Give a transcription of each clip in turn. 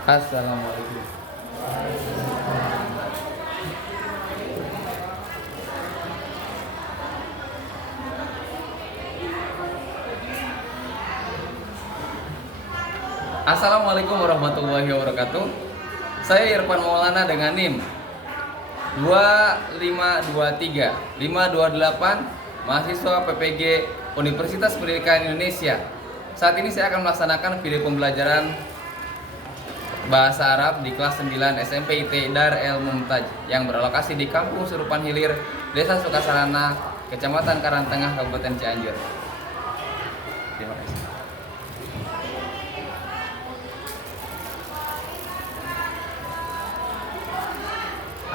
Assalamualaikum. Assalamualaikum warahmatullahi wabarakatuh. Saya Irfan Maulana dengan NIM 2523528, mahasiswa PPG Universitas Pendidikan Indonesia. Saat ini saya akan melaksanakan video pembelajaran Bahasa Arab di kelas 9 SMP IT Dar El Mumtaj yang berlokasi di Kampung Surupan Hilir, Desa Sukasarana, Kecamatan Karangtengah, Kabupaten Cianjur. Terima kasih.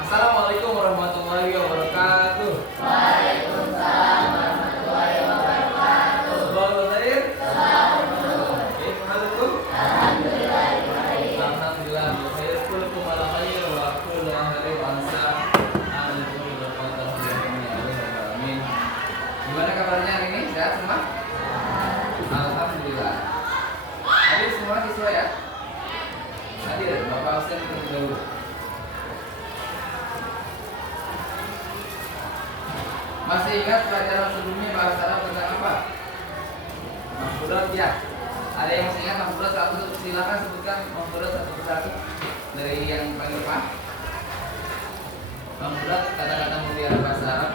Assalamualaikum warahmatullahi wabarakatuh. Waalaikumsalam warahmatullahi wabarakatuh. Selamat Zahir. Alhamdulillah. Alhamdulillah. Saya kullu ala khair wa kullu ahli bangsa. Amin. Gimana kabarnya hari ini? Sehat semua? Alhamdulillah. Hadir semua siswa ya? Hadir, Bapak Ustaz terlebih dahulu. Masih ingat pelajaran sebelumnya bahasa Arab tentang apa? Maf'ulat ya. Ada yang masih ingat maf'ulat satu? Silakan sebutkan maf'ulat satu persatu dari yang paling depan. Maf'ulat kata-kata mutiara bahasa Arab.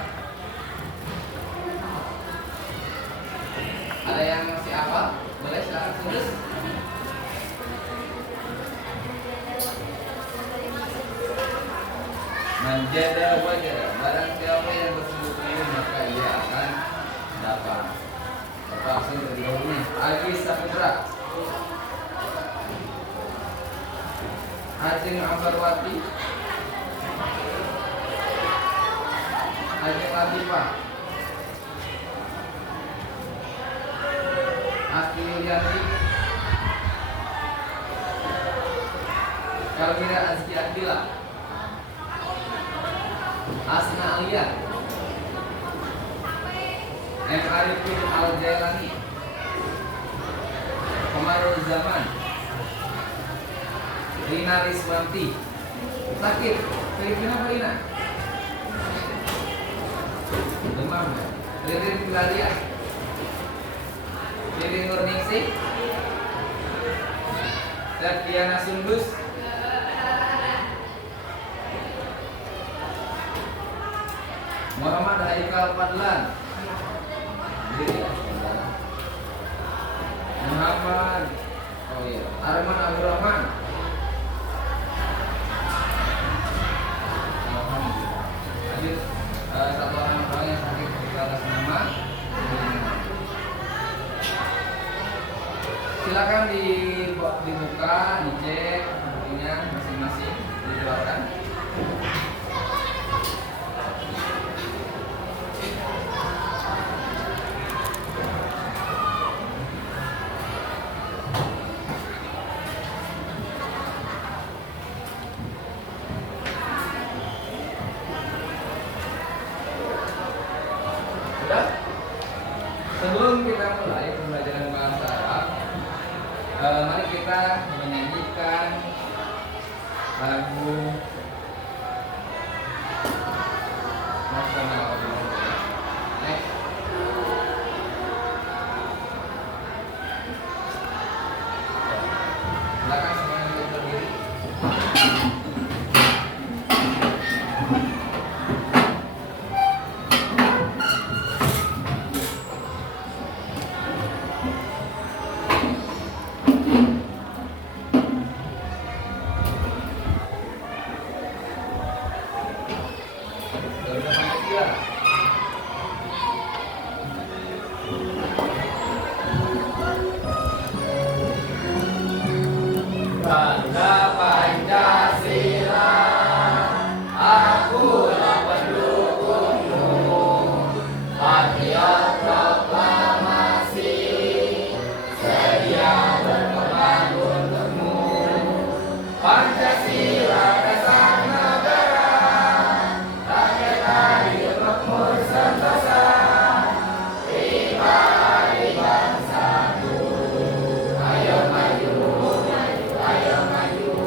Ada yang masih hafal? Boleh silakan tulis. Menjada wajah, barang siapa yang bersungguh-sungguh maka ia akan dapat. Bapak Hasan terlebih dahulu nih. Agi Saputra, Ajeng Ambarwati, Ajeng Latifah, Asti Yulianti, Kalmira Azki Akila, Asna Alia, M. Arifin Al-Jailani, Komarul Zaman, Rina Rizwanti. Sakit? Filipina apa Rina? Demam ya? Ririn Pilalia, Ririn Nurningsi, Tatiana Sundus, Muhammad Haikal Fadlan, Muhammad Arman Abdurrahman. Alhamdulillah. Hadir satu orang yang sakit di atas nama. Silakan dibuka, dicek bukunya masing-masing, dijelaskan. Sebelum kita mulai pembelajaran bahasa Arab, mari kita menyanyikan lagu nasional. Next. Silakan semuanya untuk berdiri. Bangga Pancasila, akulah pendukungmu, patriot proklamasi, sedia berkorban untukmu. Pancasila dasar negara, rakyat hidup makmur sentosa, lima hari bangsaku. Ayo maju, ayo maju.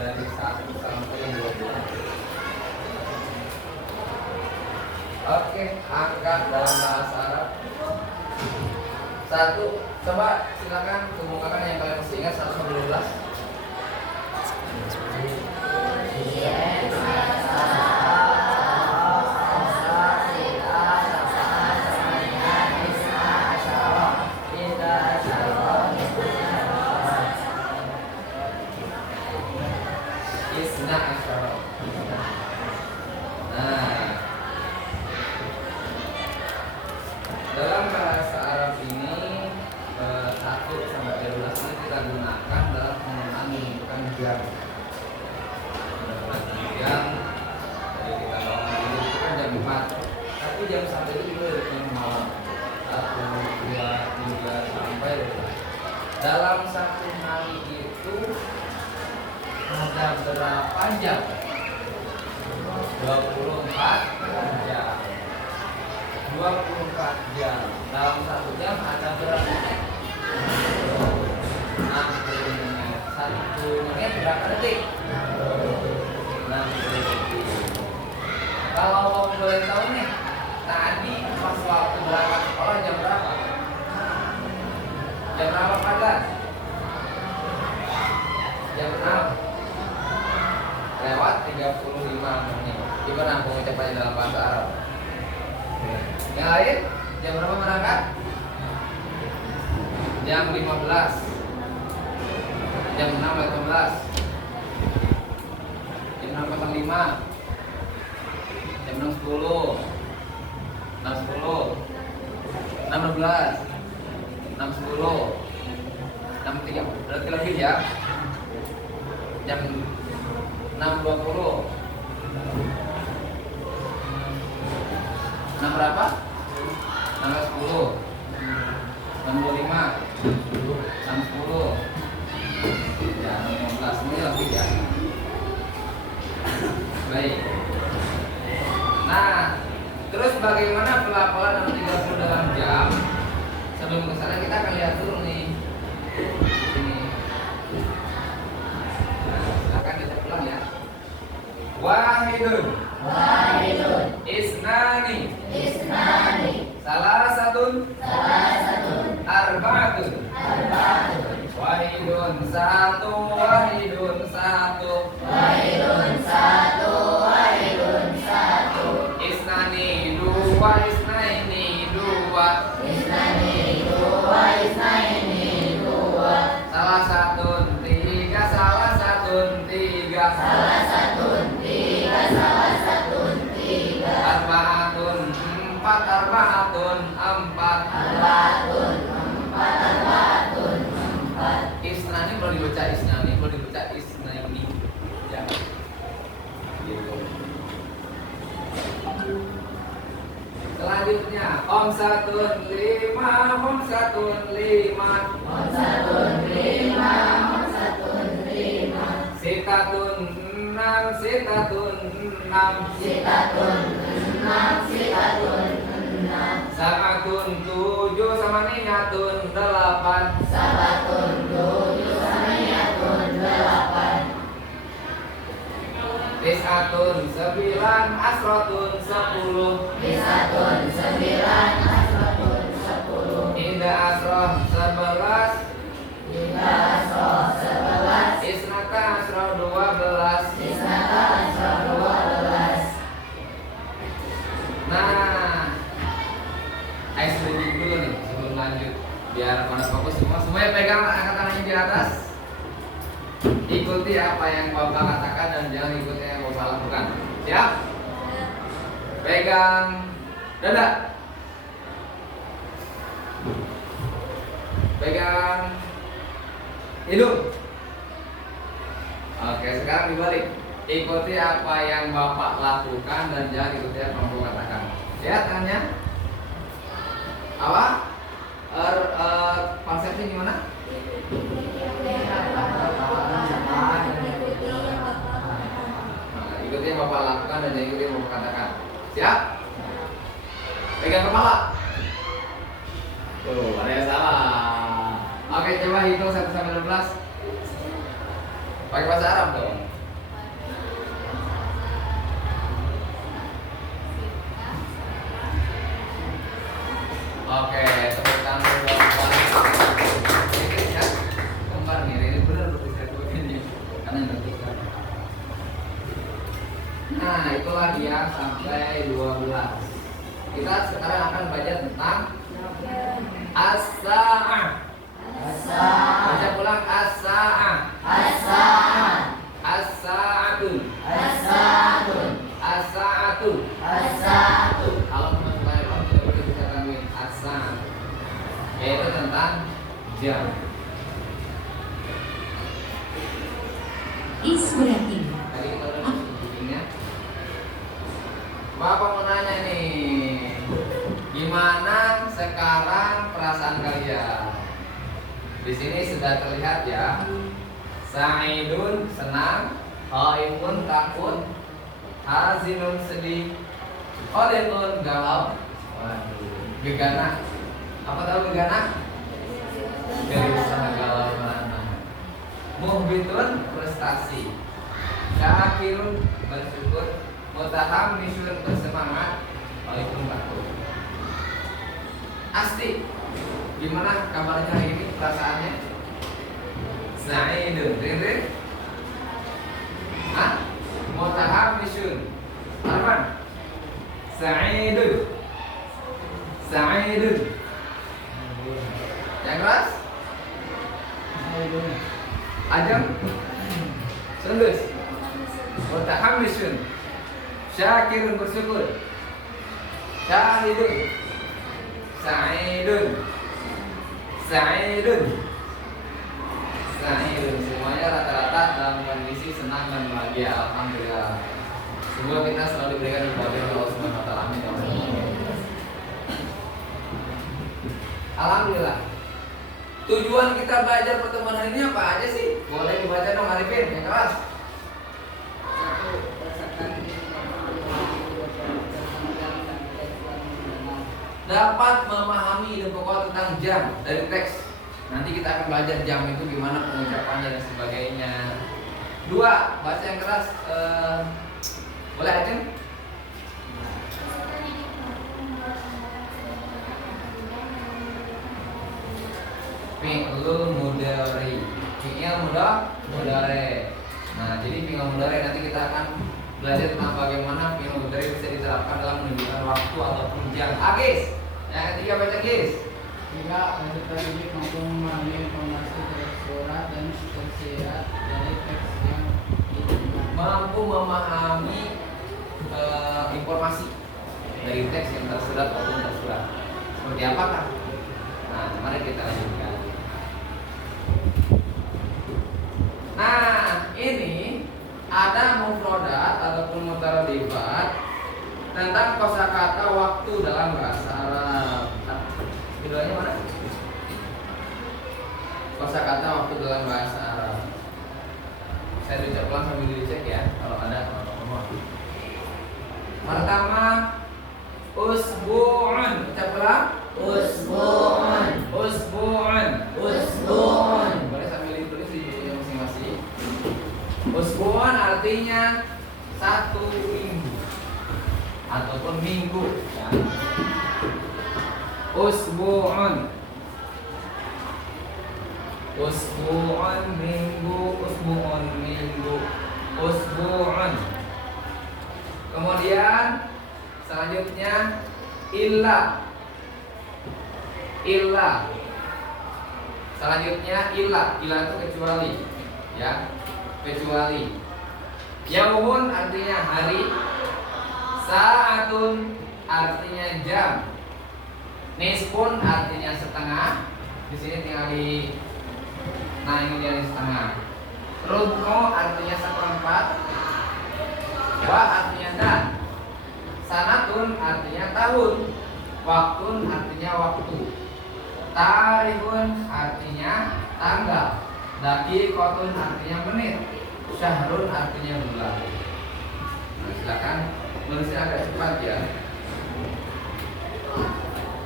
dari 1 sampai 12. Oke, angka dalam bahasa Arab. 1, coba silakan kemukakan yang kalian masih ingat 1 sampai 12. Isna asyara. Nah, dalam bahasa Arab ini 1 sampai 12 ini kita gunakan dalam penggunaan menunjukkan jam. Jam jadi kita bawa dulu itu kan jam 4, tapi jam 1 itu juga dari jam malam 1, 2, 3 sampai 12. Dalam satu hari itu ada berapa jam? 24 jam. 24 jam. Dalam 1 jam ada berapa menit? 60 menit. 1 menit berapa detik? 60 detik. Kalau mau boleh tahu nih, tadi pas waktu berangkat sekolah jam berapa? Jam berapa pada? Jam 6 lewat 35 menit. Gimana pengucapannya dalam bahasa Arab? Yang lain, jam berapa berangkat? Jam 15. Jam 6 lewat 15. Jam 6.05. Jam 6.10. 6.10. 6.12. 6.10. 6.3. Berarti lebih ya. Jam 6.20. 6 berapa? 6.10. 6.25. 6.10. Ya, 6.15 ini lebih ya. Baik. Nah, terus bagaimana pelafalan 30 dalam jam? Sebelum ke sana kita akan lihat dulu nih. Ini. Nah, silakan kita ulang ya. Wahidun. Wahidun. Isnani. Isnani. Salasatun. Salasatun. Arba'atun. Arba'atun. Wahidun 1. Wahidun 1. Wahidun 1. Wahidun 1. Isnani 2. Isnaini 2. Isnani 2. Isnaini 2. Salasatun 3. Salasatun 3. Salasatun 3. Salasatun 3. Arba'atun 4. Arba'atun 4. Arba'atun 4. Arba'atun 4. Isnani boleh dibaca isnani, boleh dibaca isnaini. Ya. Gitu. Selanjutnya, homsatun 5. Homsatun 5. Homsatun 5. Homsatun 5. Sitatun 6. Sitatun 6. Sitatun 6. Sitatun 6. Sabatun 7. Samaniyatun 8. Sabatun 7. Samaniyatun 8. Tis'atun 9. Asratun 10. Tisatun 9. Asratun 10. Indah asroh 11. Tiga asroh 11. Isnata asroh 12. Isnata asroh 12. Nah, ayo sedikit dulu nih sebelum lanjut biar pada fokus semua. Semuanya pegang angkat tangannya di atas. Ikuti apa yang Bapak katakan dan jangan ikuti yang Bapak lakukan. Siap? Pegang dada. Pegang hidung. Oke, sekarang dibalik. Ikuti apa yang Bapak lakukan dan jangan ikuti apa yang Bapak katakan. Lihat tangannya. Apa? Konsepnya gimana? Nah, ikuti yang Bapak lakukan dan jangan ikuti yang Bapak katakan. Siap? Pegang kepala. Tuh, ada yang salah. Oke, coba hitung 1 sampai 12. Pakai bahasa Arab dong. Oke, tepuk tangan dulu buat ini ya. Kembar nih, ini benar betul saya begini. Karena nanti. Nah, itulah dia sampai 12. Kita sekarang akan belajar tentang as-sa'ah. As-sa'ah. Baca pulang as-sa'ah. As-sa'ah. As-sa'atu. As-sa'atu. As-sa'atu. As-sa'atu. Kalau teman-teman tidak boleh bisa tanwin as-sa'ah. Yaitu tentang jam. Inspiratif. Tadi kita udah bikinnya. Bapak mau nanya nih, gimana sekarang perasaan kalian? Di sini sudah terlihat ya. Sa'idun senang, khaifun takut, hazinun sedih, qalilun galau. Waduh, gegana. Apa tahu gegana? Gelisah galau mana? Muhbitun prestasi, syakirun bersyukur, mutahammisun bersemangat, qalilun takut. Asti, gimana kabarnya hari ini, perasaannya? Sa'idun, Rin? Hah? Mutahammisun, Arman? Sa'idun, Sa'idun. Yang keras? Ajam? Sundus? Mutahammisun, syakirun bersyukur, syahidun, Sa'idun, Sa'idun, Sa'idun. Semuanya rata-rata dalam kondisi senang dan bahagia. Alhamdulillah. Semoga kita selalu diberikan ibadah oleh Allah Subhanahu wa taala. Amin. Alhamdulillah. Tujuan kita belajar pertemuan hari ini apa aja sih? Boleh dibaca dong Arifin, yang keras. Dapat memahami ilmu pokok tentang jam dari teks. Nanti kita akan belajar jam itu gimana pengucapannya dan sebagainya. 2, baca yang keras. Boleh aja? Fi'lul mudhari. Fi'il mudhari. Nah, jadi fi'il mudhari nanti kita akan belajar tentang bagaimana fi'il mudhari bisa diterapkan dalam menunjukkan waktu ataupun jam. Agis. Yang ketiga baca Gis. Jika ada terdidik mampu memahami informasi dari surat dan tersirat dari teks yang diterima. Mampu memahami informasi dari teks yang tersurat ataupun tersurat. Seperti apakah? Nah, mari kita lanjutkan. Nah, ini ada mufradat ataupun mutaradifat tentang kosakata waktu dalam bahasa Arab. Keduanya mana? Kosakata waktu dalam bahasa Arab. Saya ucap ulang sambil dicek ya, kalau ada ngomong. Pertama, usbu'un. Ucap ulang. Usbu'un. Usbu'un. Usbu'un. Boleh sambil ditulis di bukunya masing-masing. Usbu'un artinya 1 minggu ataupun minggu ya. Usbu'un. Usbu'un minggu, usbu'un minggu, usbu'un. Kemudian selanjutnya illa. Illa. Selanjutnya illa. Illa itu kecuali ya. Kecuali. Yaumun artinya hari. Sa'atun artinya jam. Nisfun artinya setengah. Di sini tinggal di ini jadi setengah. Rub'u artinya seperempat. Wa artinya dan. Sanatun artinya tahun. Waktun artinya waktu. Tarikhun artinya tanggal. Daqiqatun artinya menit. Syahrun artinya bulan. Nah, silakan menulisnya agak cepat ya.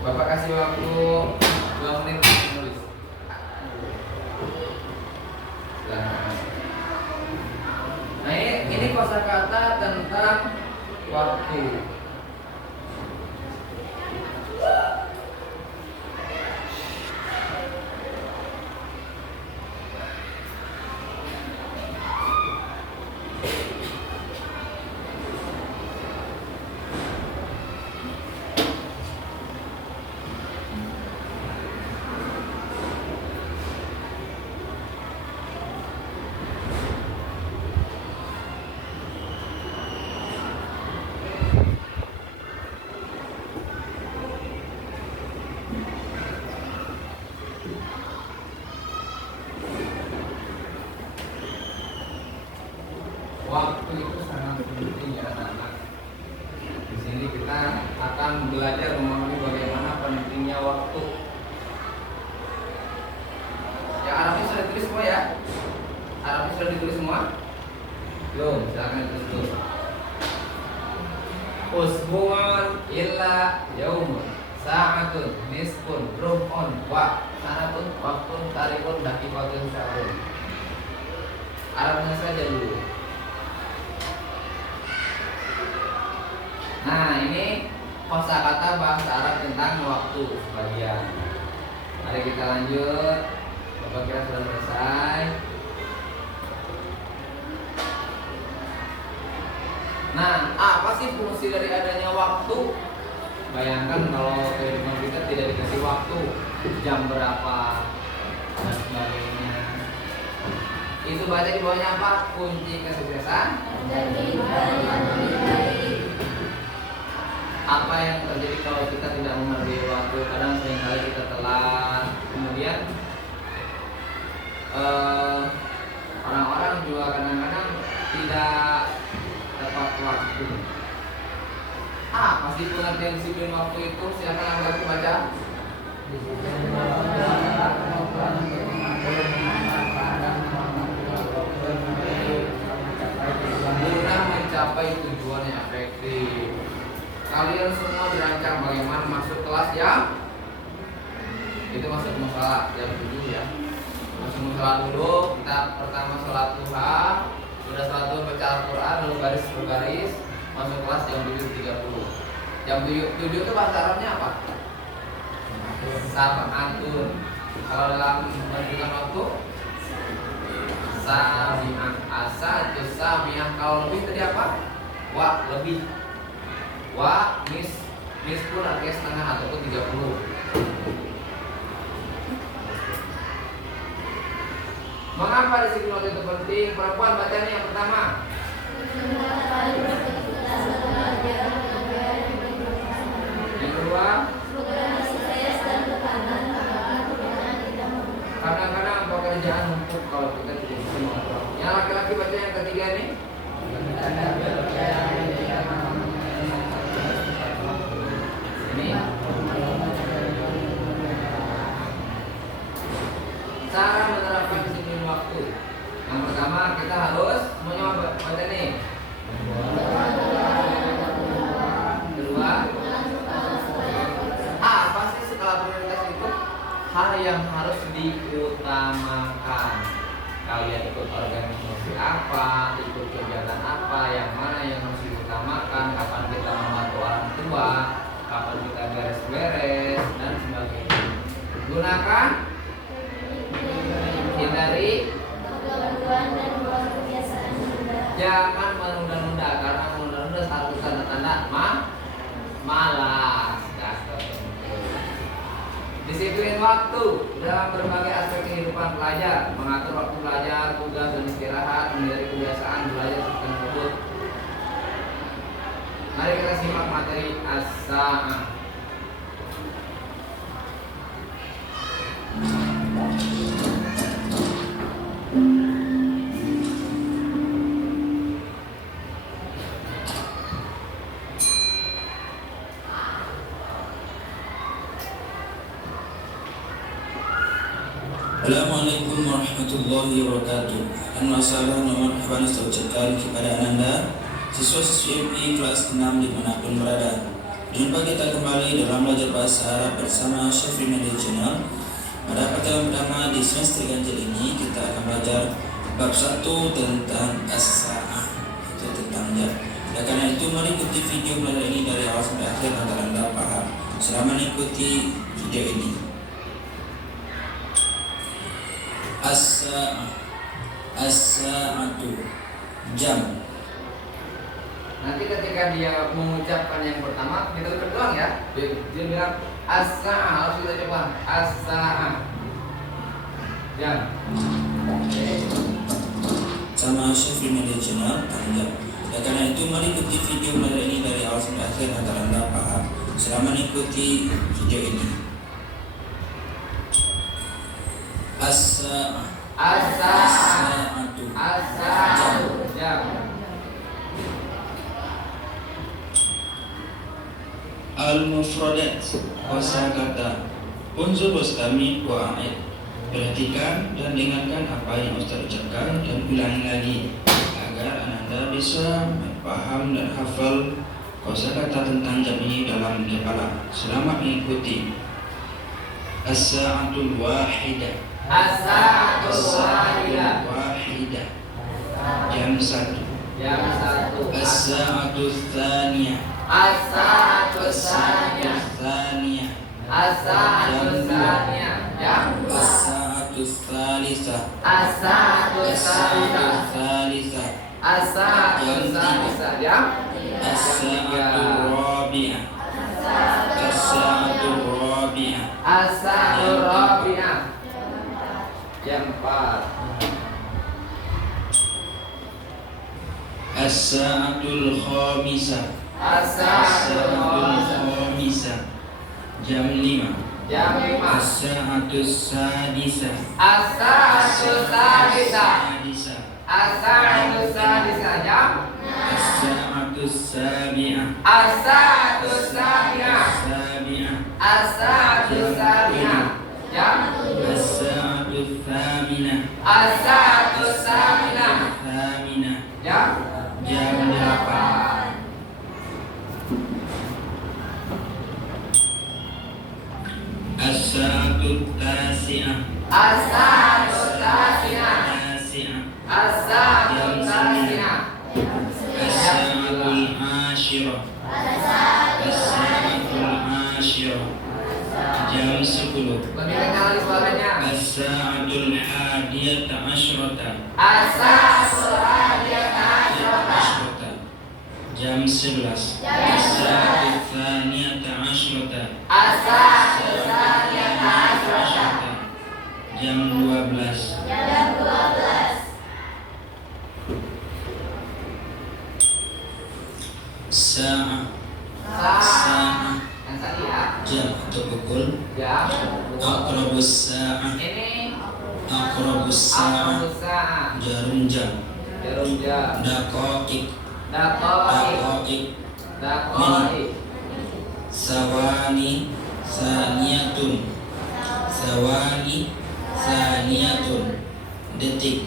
Bapak kasih waktu 2 menit untuk menulis. Silakan. kosakata tentang waktu. Waktu itu sangat penting ya anak-anak. Di sini kita akan belajar memahami bagaimana pentingnya waktu. Ya, Arabnya sudah ditulis semua ya? Arabnya sudah ditulis semua? Belum, silakan ditulis dulu. Usbu'un illa yaumun sa'atun nisfun rub'un wa sanatun waktun tarikun daqiqatun sya'run. Arabnya saja dulu. Nah, ini kosakata bahasa Arab tentang waktu sebagian. Mari kita lanjut. Bapak kira sudah selesai. Nah, apa sih fungsi dari adanya waktu? Bayangkan kalau kehidupan kita tidak dikasih waktu, jam berapa dan sebagainya. Itu baca di bawahnya apa? Kunci kesuksesan. Apa yang terjadi kalau kita tidak menghargai waktu? Kadang seringkali kita telat. Kemudian orang-orang juga kadang-kadang tidak tepat waktu. Apa sih pengertian disiplin waktu itu? Silakan Abang baca. Guna mencapai tujuan yang efektif. Kalian semua dirancang bagaimana masuk kelas ya? Itu masuk musola jam 7 ya. Masuk musola dulu, kita pertama sholat duha, sudah sholat duha baca Al-Quran, lalu baris berbaris, masuk kelas jam 7.30. Jam 7 itu bahasa Arabnya apa? Sab'atun. Kalau dalam menentukan waktu sami'ah. Asa itu sami'ah. Kalau lebih tadi apa? Wa lebih. Wa nis pun artinya setengah ataupun 30. Mengapa disiplin waktu itu penting? Perempuan bacanya yang pertama. Yang kedua. Kadang-kadang pekerjaan numpuk kalau kita tidak bisa mengatur. Yang laki-laki baca yang ketiga nih. Ini cara menerapkan disiplin waktu. Yang pertama kita harus semuanya baca nih. Kedua, apa sih skala prioritas itu? Hal yang harus diutamakan. Kalian ikut organisasi apa, ikut kegiatan apa, yang mana yang harus diutamakan, kapan kita membantu orang tua, kapan kita beres-beres dan sebagainya. Gunakan, hindari, jangan menunda-nunda, karena menunda-nunda satu tanda-tanda malas. Disiplin waktu dalam berbagai aspek kehidupan pelajar, mengatur waktu belajar, tugas dan istirahat, menjadi kebiasaan belajar sistem tersebut. Mari kita simak materi as-sa'ah. Assalamualaikum warahmatullahi wabarakatuh. Dan masalah nomor marhaban saya ucapkan kepada Anda siswa-siswi MI kelas 6 dimanapun berada. Jumpa kita kembali dalam belajar bahasa Arab bersama Chef Remedy Channel. Pada pertemuan pertama di semester ganjil ini kita akan belajar bab 1 tentang as-sa'ah. Itu Selamat mengikuti video ini. As-sa'atu jam. Nanti ketika dia mengucapkan yang pertama, kita ucap doang ya. Dia bilang as-sa'ah, harus kita coba as-sa'ah jam. Oke. Sama Chef Media Channel Tanjab. Dan karena itu mari ikuti video belajar ini dari awal sampai akhir agar Anda paham. Selamat mengikuti video ini. As-sa'ah. As-sa'atu jam. Al-mufradat kosakata. Unzur bustami wa a'id. Perhatikan dan dengarkan apa yang Ustaz ucapkan dan ulangi lagi agar Anda bisa paham dan hafal kosakata tentang jam ini dalam kepala. Selamat mengikuti. As-sa'atul wahidah. As-sa'atu Wahidah. Jam 1. jam 1. As-sa'atul thaniyah. As-sa'atu tsaniyah. Thaniyah. As-sa'atu tsaniyah jam. As-sa'atul thalithah. As-sa'atu tsaniyah. Thalithah. As-sa'atu tsaniyah jam. As-sa'atul rabi'ah. As-sa'atul rabi'ah. As-sa'atu rabi'ah jam 4. As-sa'atul khamisah. As-sa'atu khamisah. Jam 5. jam 5. As-sa'atul sadisah. As-sa'atu sadisah. Sadisah. As-sa'atu sadisah jam. As-sa'atul sabi'ah. As-sa'atu sabi'ah. Sabi'ah. As-sa'atu sabi'ah jam. As-sa'atul thaminah. As-sa'atu saminah Thaminah. jam. Jam 8. As-sa'atul tasi'ah. As-sa'atu tasi'ah. Tasi'ah. As-sa'atu tasi'ah As-sa'atul ashirah. As-sa'atul ashirah. Jam 10. lebih kencang lagi suaranya. As-sa'atul hadiyata asyrata. As-sa'atu hadiyata asyrata Jam 11. As-sa'atul thaniyata asyrata. As-sa'atu thaniyata asyrata Jam 12. Sa'ah. Sa'ah yang tadi ya Jam atau pukul. jam. Aqrabus sa'ah. Ini Aqrabus sa'ah. aqrabus sa'ah Jarum jam. jarum jam. Daqa'iq. Daqa'iq daqa'iq Sawani saniyatun. Sawani saniyatun. Detik.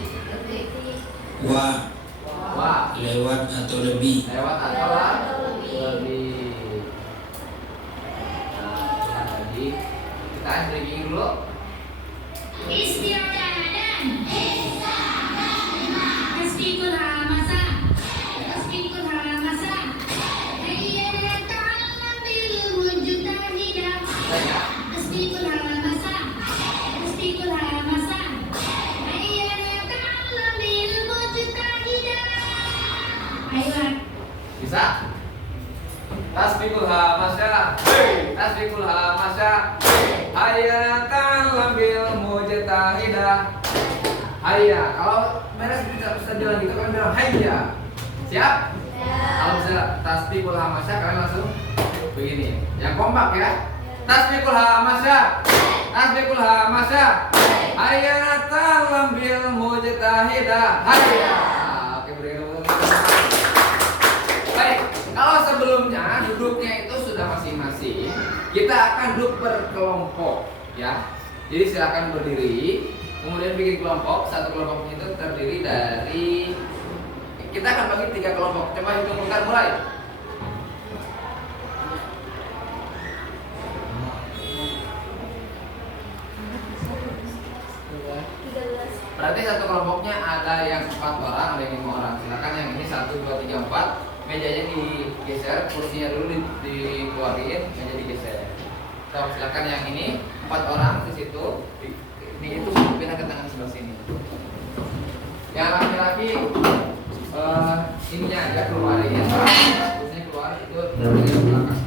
Wa wah lewat atau lebih. lewat atau lebih. Nah, tadi kita breaking dulu. Isti'dadan. Tasbihul hamasa. Tasbihul hamasa. Hayya ta'allam bil mujtahidah. Tasbihul hamasa. Tasbihul hamasa. Hayya ta'allam bil mujtahidah. Ayo. Bisa? Tasbihul hamasa. Tasbihul hamasa. Hayya ta'allam bil mujtahidah. Hayya. Kalau beres bisa jalan gitu kan bilang hayya. Siap? Kalau bisa tasbihul hamasa kalian langsung begini. Yang kompak ya. Tasbihul hamasa. Tasbihul hamasa. Hayya ta'allam bil mujtahidah. Hayya. Oke, berikan tepuk tangan. Baik, kalau sebelumnya duduknya itu sudah masing-masing, kita akan duduk berkelompok ya. Jadi silakan berdiri, kemudian bikin kelompok. Satu kelompok itu terdiri dari, kita akan bagi 3 kelompok. Coba hitung bentar, mulai. Berarti satu kelompoknya ada yang 4 orang, ada yang 5 orang. Silakan yang ini 1, 2, 3, 4. Mejanya digeser, kursinya dulu dikeluarin, meja digeser. So, silakan yang ini 4 orang di situ. Ini itu pindah ke tangan sebelah sini. Yang laki-laki ininya aja keluar ya. Terusnya keluar itu dari belakang.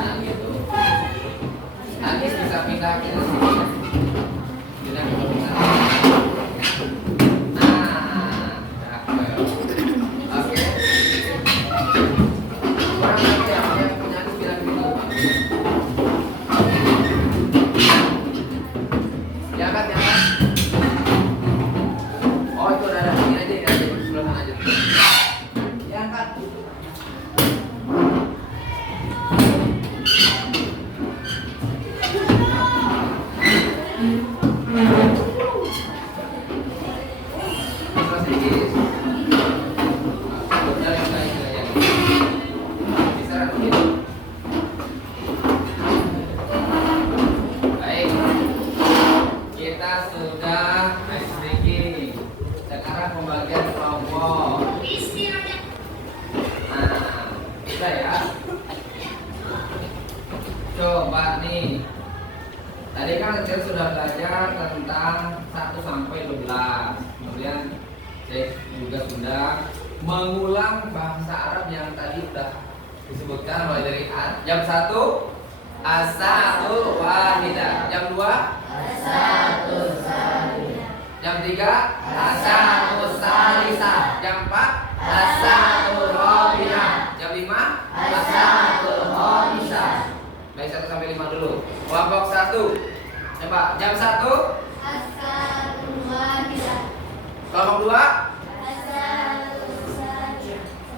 Nah gitu. Nanti bisa pindah ke sini. Pindah ke belakang. Coba nih. Tadi kan kita sudah belajar tentang 1 sampai 12. Kemudian cek juga sudah mengulang bahasa Arab yang tadi sudah disebutkan mulai dari jam 1 as-sa'atu wahidah, jam 2 as-sa'atu tsalitsah, jam 3 as-sa'atu tsalisah, jam 4 as-sa'atu rabi'ah, jam 5 as-sa'atu khamisah. Dari 1 sampai 5 dulu. Kelompok 1. Coba jam 1 as-sa'atu wahidah, kelompok 2 as-sa'atu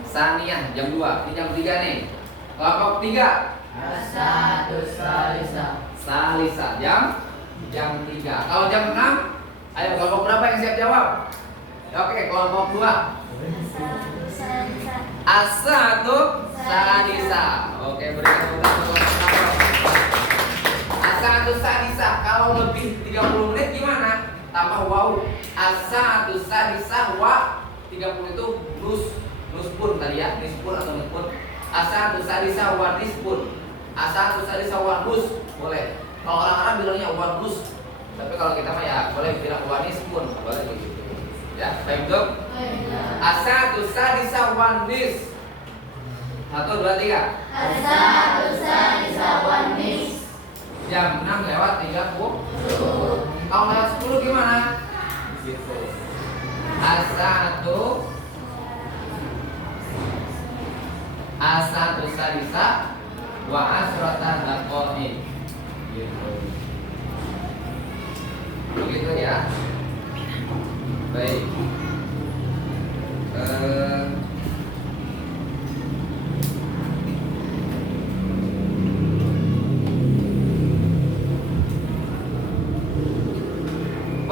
saniyah, jam 2. Ini jam 3 nih. Kelompok 3 as-sa'atu tsalitsah, salisa, jam 3. Kalau jam 6, ayo kelompok berapa yang siap jawab? Oke, kelompok 2 as-sa'atu sadisa. Oke, berikan tepuk tangan. As-sa'atu sadisa, kalau lebih 30 menit gimana? Tambah waw. As-sa'atu sadisa wa 30 itu nuspun tadi ya, nispun atau nuspun. As-sa'atu sadisa wa nispun. As-sa'atu sadisa wa nus boleh. Kalau orang Arab bilangnya wa nus. Tapi kalau kita mah ya boleh bilang wa nispun, boleh begitu. Ya, baik dong. As-sa'atu sadisa wa nis. 1, 2, 3. as-sa'atu tsalitsah wan nis. Jam 6 lewat 30. Kalau lewat 10 gimana? Gitu. As-sa'atu sadisa wa asratan daqaiq. Gitu. Begitu ya. Baik.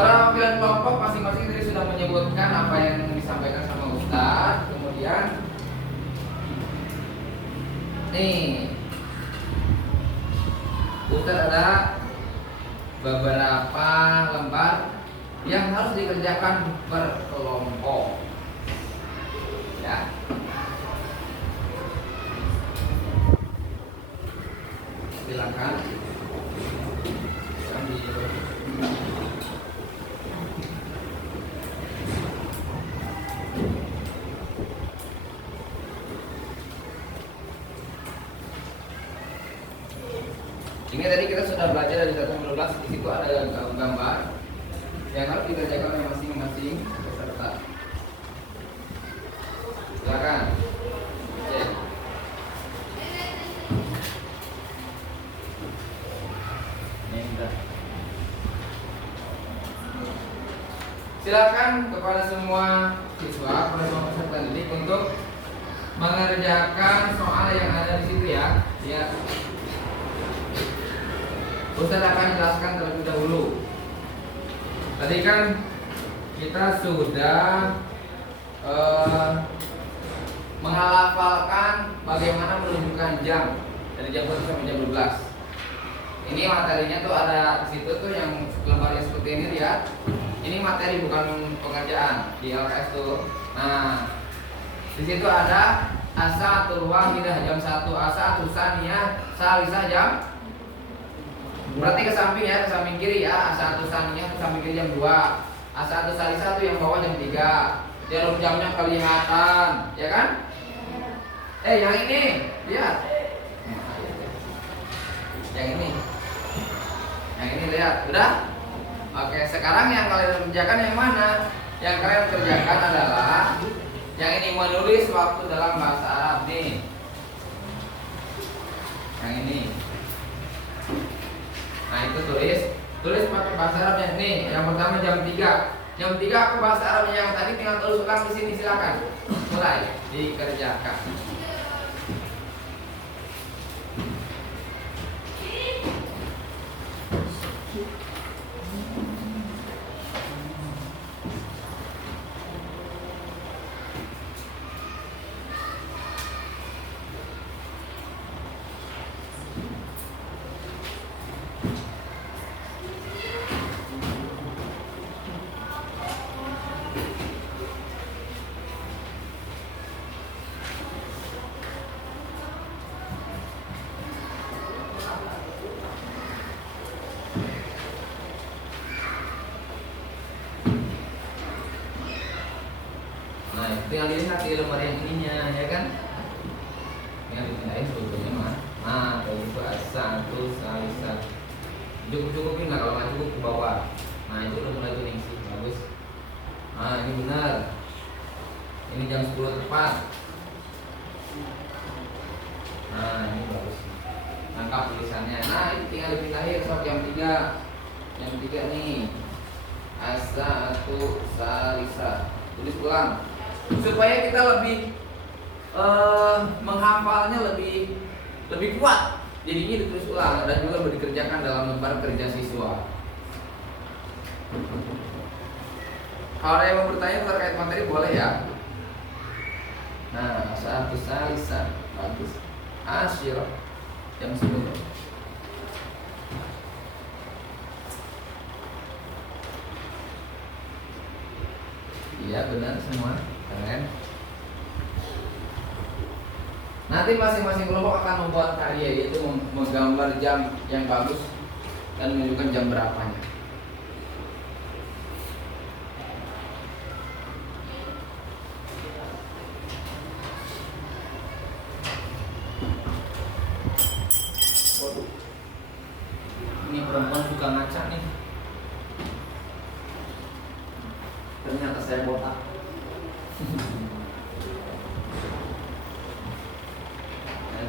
Perwakilan kelompok masing-masing tadi sudah menyebutkan apa yang disampaikan sama Ustadz. Kemudian nih Ustadz ada beberapa lembar yang harus dikerjakan berkelompok. Ya. Silakan. Ini tadi kita sudah belajar dari 1-12. Di situ ada gambar yang harus dikerjakan oleh masing-masing peserta. Silakan. Cek. Silakan kepada semua siswa, kepada semua peserta didik untuk mengerjakan soal yang ada di situ ya. Ya. Ustaz akan jelaskan terlebih dahulu. Tadi kan kita sudah menghafalkan bagaimana menunjukkan jam dari jam 1 sampai jam 12. Ini materinya tuh ada di situ tuh yang lembarnya seperti ini lihat. Ini materi bukan pengerjaan di LKS tuh. Nah, di situ ada As-sa'atul wahidah jam 1, as-sa'atul saniyah salisah jam. Berarti ke samping ya, ke samping kiri ya. As-sa'atul saniyah ke samping kiri jam 2. As-sa'atul salisah itu yang bawah jam 3. Jarum jamnya kelihatan, ya kan? Yang ini, lihat. Yang ini. Yang ini lihat, udah? Oke, sekarang yang kalian kerjakan yang mana? Yang kalian kerjakan adalah yang ini, menulis waktu dalam bahasa Arab nih. Yang ini. Nah, itu tulis pakai bahasa Arabnya nih. Yang pertama jam 3. Jam 3 aku bahasa Arabnya yang tadi tinggal tulis ulang di sini, silakan. Mulai dikerjakan. Tinggal dilihat di lembar yang ininya, ya kan? Tinggal dipindahin sebetulnya mah. Nah, kalau itu satu salisah. Cukupin lah, kalau nggak cukup ke bawah. Nah, itu udah mulai tuning sih, bagus. Nah, ini benar. Ini jam 10 tepat. Nah, ini bagus. Lengkap tulisannya. Nah, ini tinggal dipindahin soal jam 3. Jam 3 nih. As-sa'atu salisah. Tulis ulang. Supaya kita lebih menghafalnya lebih kuat. Jadinya ditulis ulang dan juga dikerjakan dalam lembar kerja siswa. Kalau ada yang mau bertanya terkait materi boleh ya. Nah, satu salisah bagus. Asyirah jam 10. Iya benar semua. Keren. Nanti masing-masing kelompok akan membuat karya, yaitu menggambar jam yang bagus dan menunjukkan jam berapanya. Waduh, ini perempuan suka ngaca nih. Ternyata saya botak.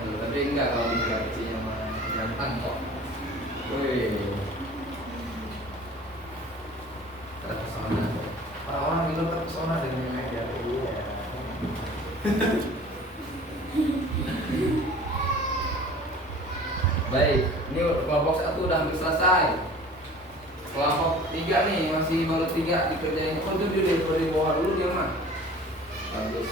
Tapi enggak, kalau dikoreksinya mah gampang kok. Wih, terpesona. Orang-orang itu terpesona dengan media. Iya. Baik, ini kelompok 1 udah hampir selesai. Kelompok 3 nih, masih baru 3 dikerjain. Oh, itu dia dari bawah dulu dia mah. Bagus.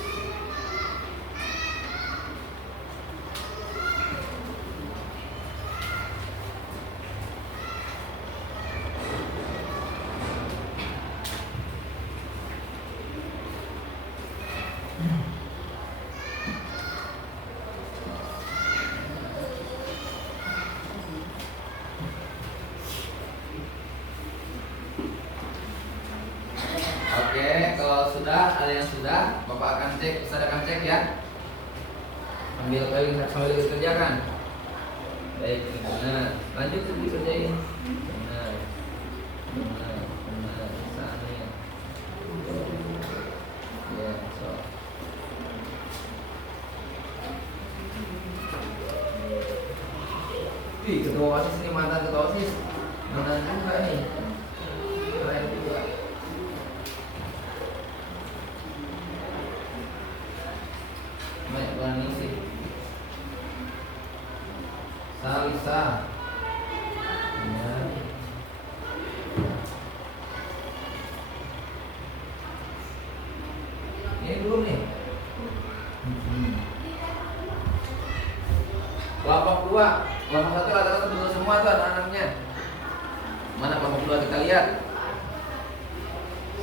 Oke, kalau sudah, ada yang sudah, Bapak akan cek, Ustaz akan cek ya. Sambil dikerjakan. Baik, benar. Lanjut dikerjain. Benar. Sana ya. Ya, so. Ketua OSIS ini mantan ketua OSIS. Mantan juga nih. Keren juga. Baik, berani sih. Salisa. Ya. Ini belum nih. Kelompok 2, kelompok 1 rata-rata betul semua tuh anak-anaknya. Mana kelompok 2 kita lihat.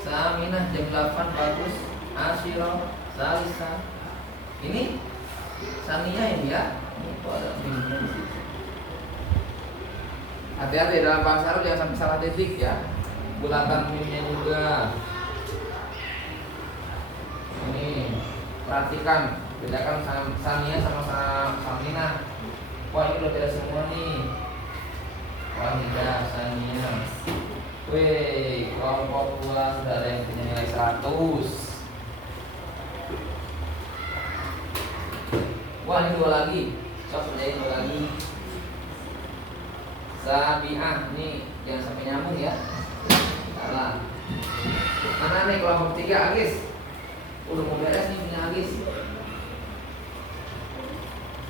Saminah jam 8 bagus. Asyirah, Salisa. Ini Sania ini ya. Itu ada minumnya di situ. Hati-hati dalam bahasa Arab jangan sampai salah titik ya. Bulatan minumnya juga. Ini perhatikan, bedakan Sania sama Samina. Wah ini udah beda semua nih. Wah tidak Sania. Wih, kelompok 2 sudah ada yang punya nilai 100. Wah ini 2 lagi. Coba kerjain 2 lagi. Sabi'ah, ini jangan sampai nyambung ya. Salah. Mana nih kelompok 3 Agis? Udah mau beres nih punya Agis.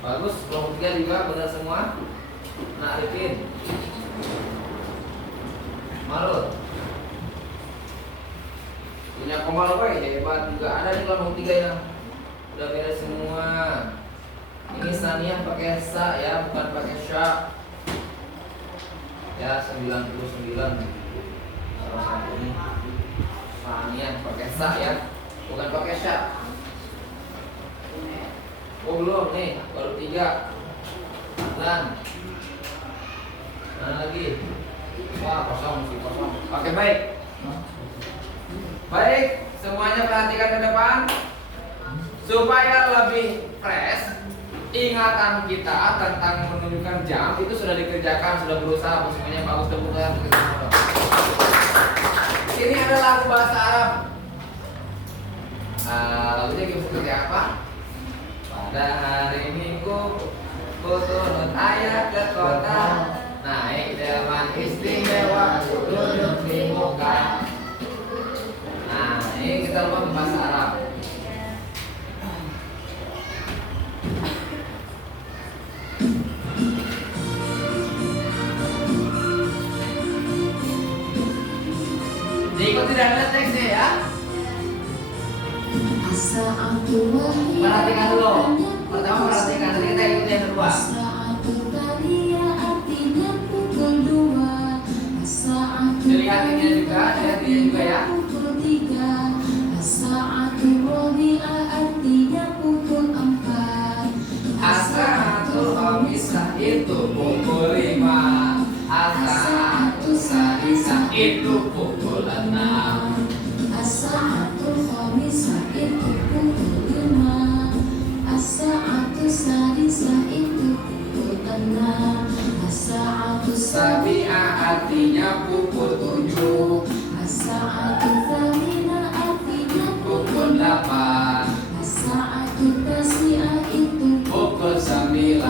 Bagus, kelompok 3 juga benar semua. Nah, Arifin. Marul. Punya Komal woi, hebat juga. Ada di kelompok 3 yang udah beres semua. Ini Sania pakai sa ya, bukan pakai sya. Ya 99 salah satu ini Sania pakai sa ya, bukan pakai sya. Oh belum nih, baru 3. Dan mana lagi? Wah kosong, masih kosong. Pakai baik. Baik, semuanya perhatikan ke depan supaya lebih fresh. Ingatan kita tentang menunjukkan jam itu sudah dikerjakan, sudah berusaha, semuanya bagus, tepuk tangan. Ini ada lagu bahasa Arab. Lagunya seperti apa? Pada hari Minggu, ku turun ayah ke kota, naik delman istimewa, duduk di muka. Nah, ini kita lupa bahasa Arab. Diikuti dan lihat teksnya ya. Perhatikan dulu. Pertama perhatikan, nanti kita ikuti yang kedua. Dilihat ini juga, lihat ini juga ya. As-sa'atul khamisah itu pukul 5. As-sa'atul sadisah itu pukul 6. As-sa'atul khamisah itu pukul 5. As-sa'atul sadisah itu pukul 6. As-sa'atul Sabi'ah artinya pukul 7. As-sa'atul thaminah artinya Pukul 8. As-sa'atul tasi'ah itu Pukul 9.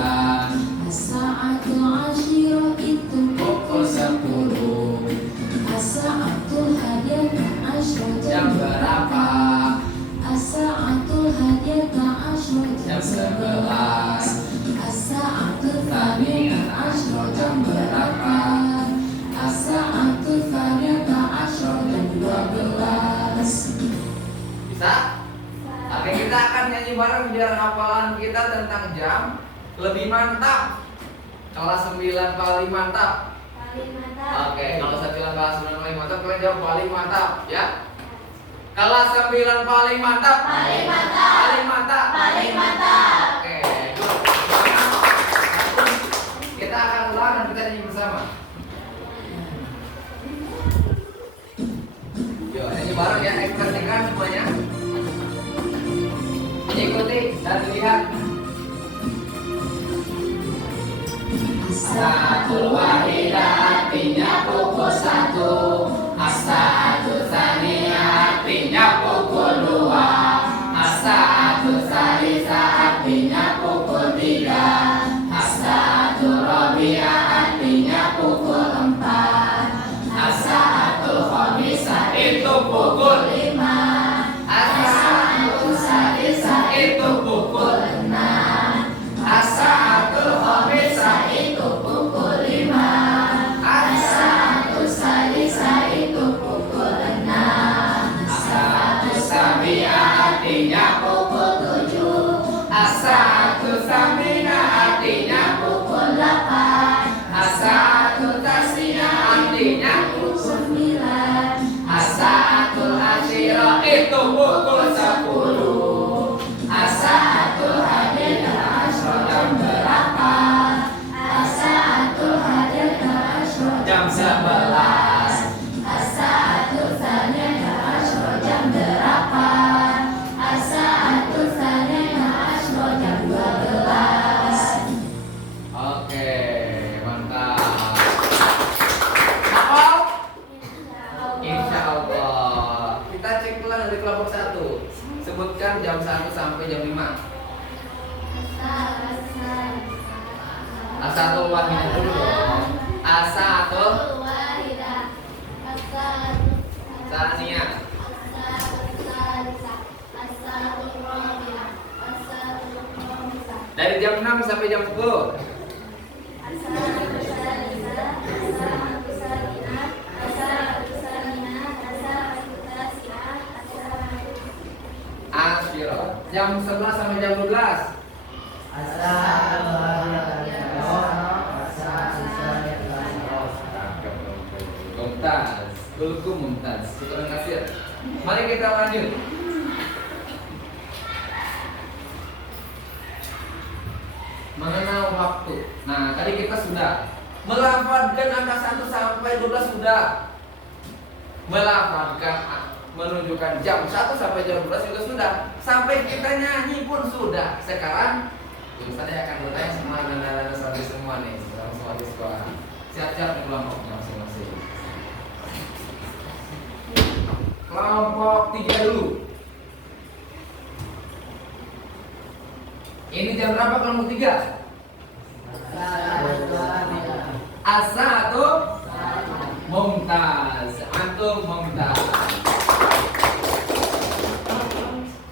As-sa'atul ashirah itu Pukul 10. As-sa'atul hadiyata asyra Jam berapa? As-sa'atul hadiyata asyra Jam 11. As-sa'atul Thaminah thaminah asyra jam berapa? As-sa'atul thaniyata asyra jam 12. Bisa? Oke, kita akan nyanyi bareng biar hafalan kita tentang jam lebih mantap. Kelas 9 paling mantap. Paling mantap. Oke, kalau saya bilang kelas 9 paling mantap, kalian jawab paling mantap ya. Kelas 9 paling mantap. Paling mantap. Paling mantap. Paling mantap. Oke, good. Kita akan ulang dan kita nyanyi bersama. Yuk, nyanyi bareng ya, ekspresikan semuanya. Ikuti dan lihat. As-sa'atul wahidah artinya pukul 1. As-sa'atul tsaniyah artinya pukul 2. As-sa'atul tsalisah artinya pukul 3. As-sa'atul rabi'ah artinya pukul 4. As-sa'atul khamisah itu pukul 5. As-sa'atul sadisah itu pukul 6. As-sa'atul khamisah itu pukul 5. As-sa'atul sadisah itu pukul 6. As-sa'atul sabi'ah artinya pukul 7. As-sa'atul tsaminah artinya pukul 8. As-sa'atul tasi'ah artinya pukul 9. As-sa'atul ashirah itu pukul 10. As-sa'atul hadiyah satu. Sebutkan jam 1 sampai jam 5. A1 wahidah dulu dong. A1 Sania. Dari jam 6 sampai jam 10. Asyiro. Jam 11 sampai jam 12. Mumtaz. Duluku Mumtaz. Terima kasih. Mari kita lanjut. Mengenal waktu. Nah, tadi kita sudah melafadzkan angka 1 sampai 12 sudah. Melafadzkan menunjukkan jam 1 sampai jam 12 juga sudah. Sampai kita nyanyi pun sudah. Sekarang saya akan bertanya sama anak-anak santri semua nih, semua di sekolah. Siap-siap di kelompoknya masing-masing. Kelompok 3 dulu. Ini jam berapa kelompok 3? A1 Mumtaz. Antum Mumtaz.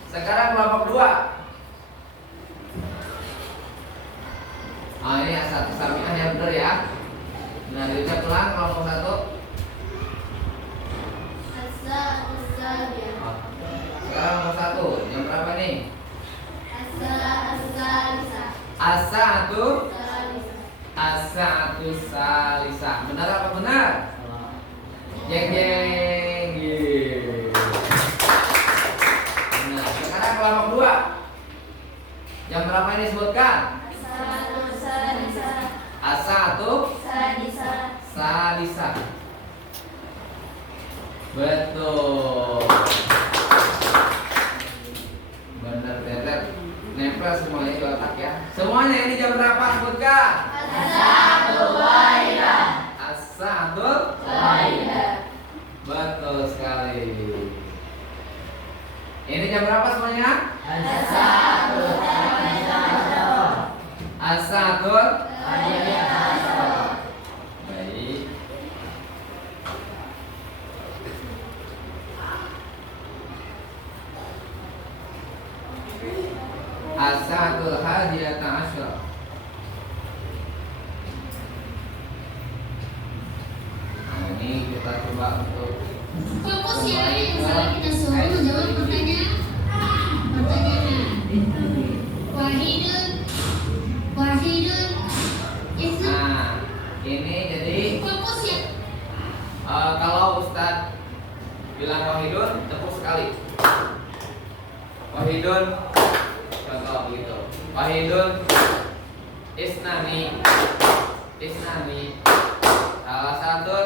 Sekarang kelompok 2. Ini A1 Samiah yang benar ya. Nah, diucap ulang kelompok 1. Sekarang kelompok 1. Jam berapa nih? A1 Salisa. Benar apa benar? Jeng jeng. Benar. Sekarang kelompok 2. Jam berapa ini sebutkan? A1 Salisa. Betul. Benar benar. Nempel semuanya di otak ya. Semuanya ini jam berapa sebutkan? As-sa'atul Betul sekali. Ini jam berapa semuanya? As-sa'atul Baik. As-sa'atul hadiyata asyra. Nah, ini kita coba untuk Fokus ya, yang salah kita suruh menjawab pertanyaan. Wahidun. Itu Nah, ini jadi fokus ya. kalau Ustadz bilang wahidun, tepuk sekali. Wahidun, contoh gitu. Wahidun, isnani, salah satu.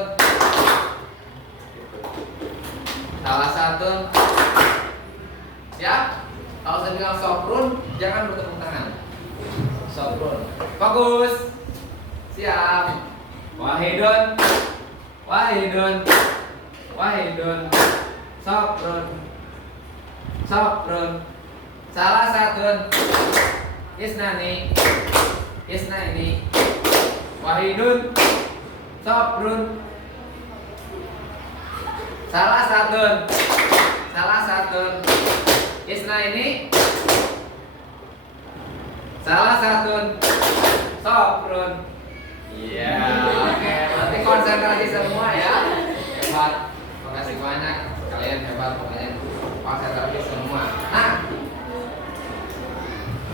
Siap? Kalau saya bilang soprun, jangan bertepuk tangan. Soprun. Fokus. Siap. Wahidun. Soprun. Salah satu. Isnaini. Wahidun. Soprun. Salah satu. Isnaini. Salah satu. Soprun. Iya, oke. Berarti konsentrasi semua ya. Hebat. Makasih banyak. Kalian hebat pokoknya. Konsentrasi semua. Nah,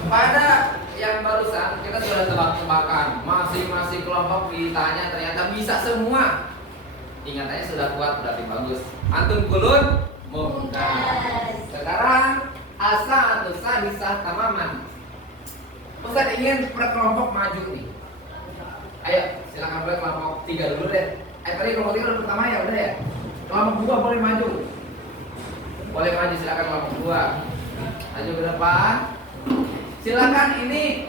pada yang barusan kita sudah tebak-tebakan. Masing-masing kelompok ditanya ternyata bisa semua. Ingatannya sudah kuat, berarti bagus. Antum kulun Mumtaz. Sekarang A1 Sadisah tamaman. Ustaz ingin per kelompok maju nih. Ayo, silakan boleh kelompok 3 dulu deh. Tadi kelompok 3 dulu pertama ya, udah ya. Kelompok 2 boleh maju. Boleh maju, silakan kelompok 2. Maju ke depan. Silakan ini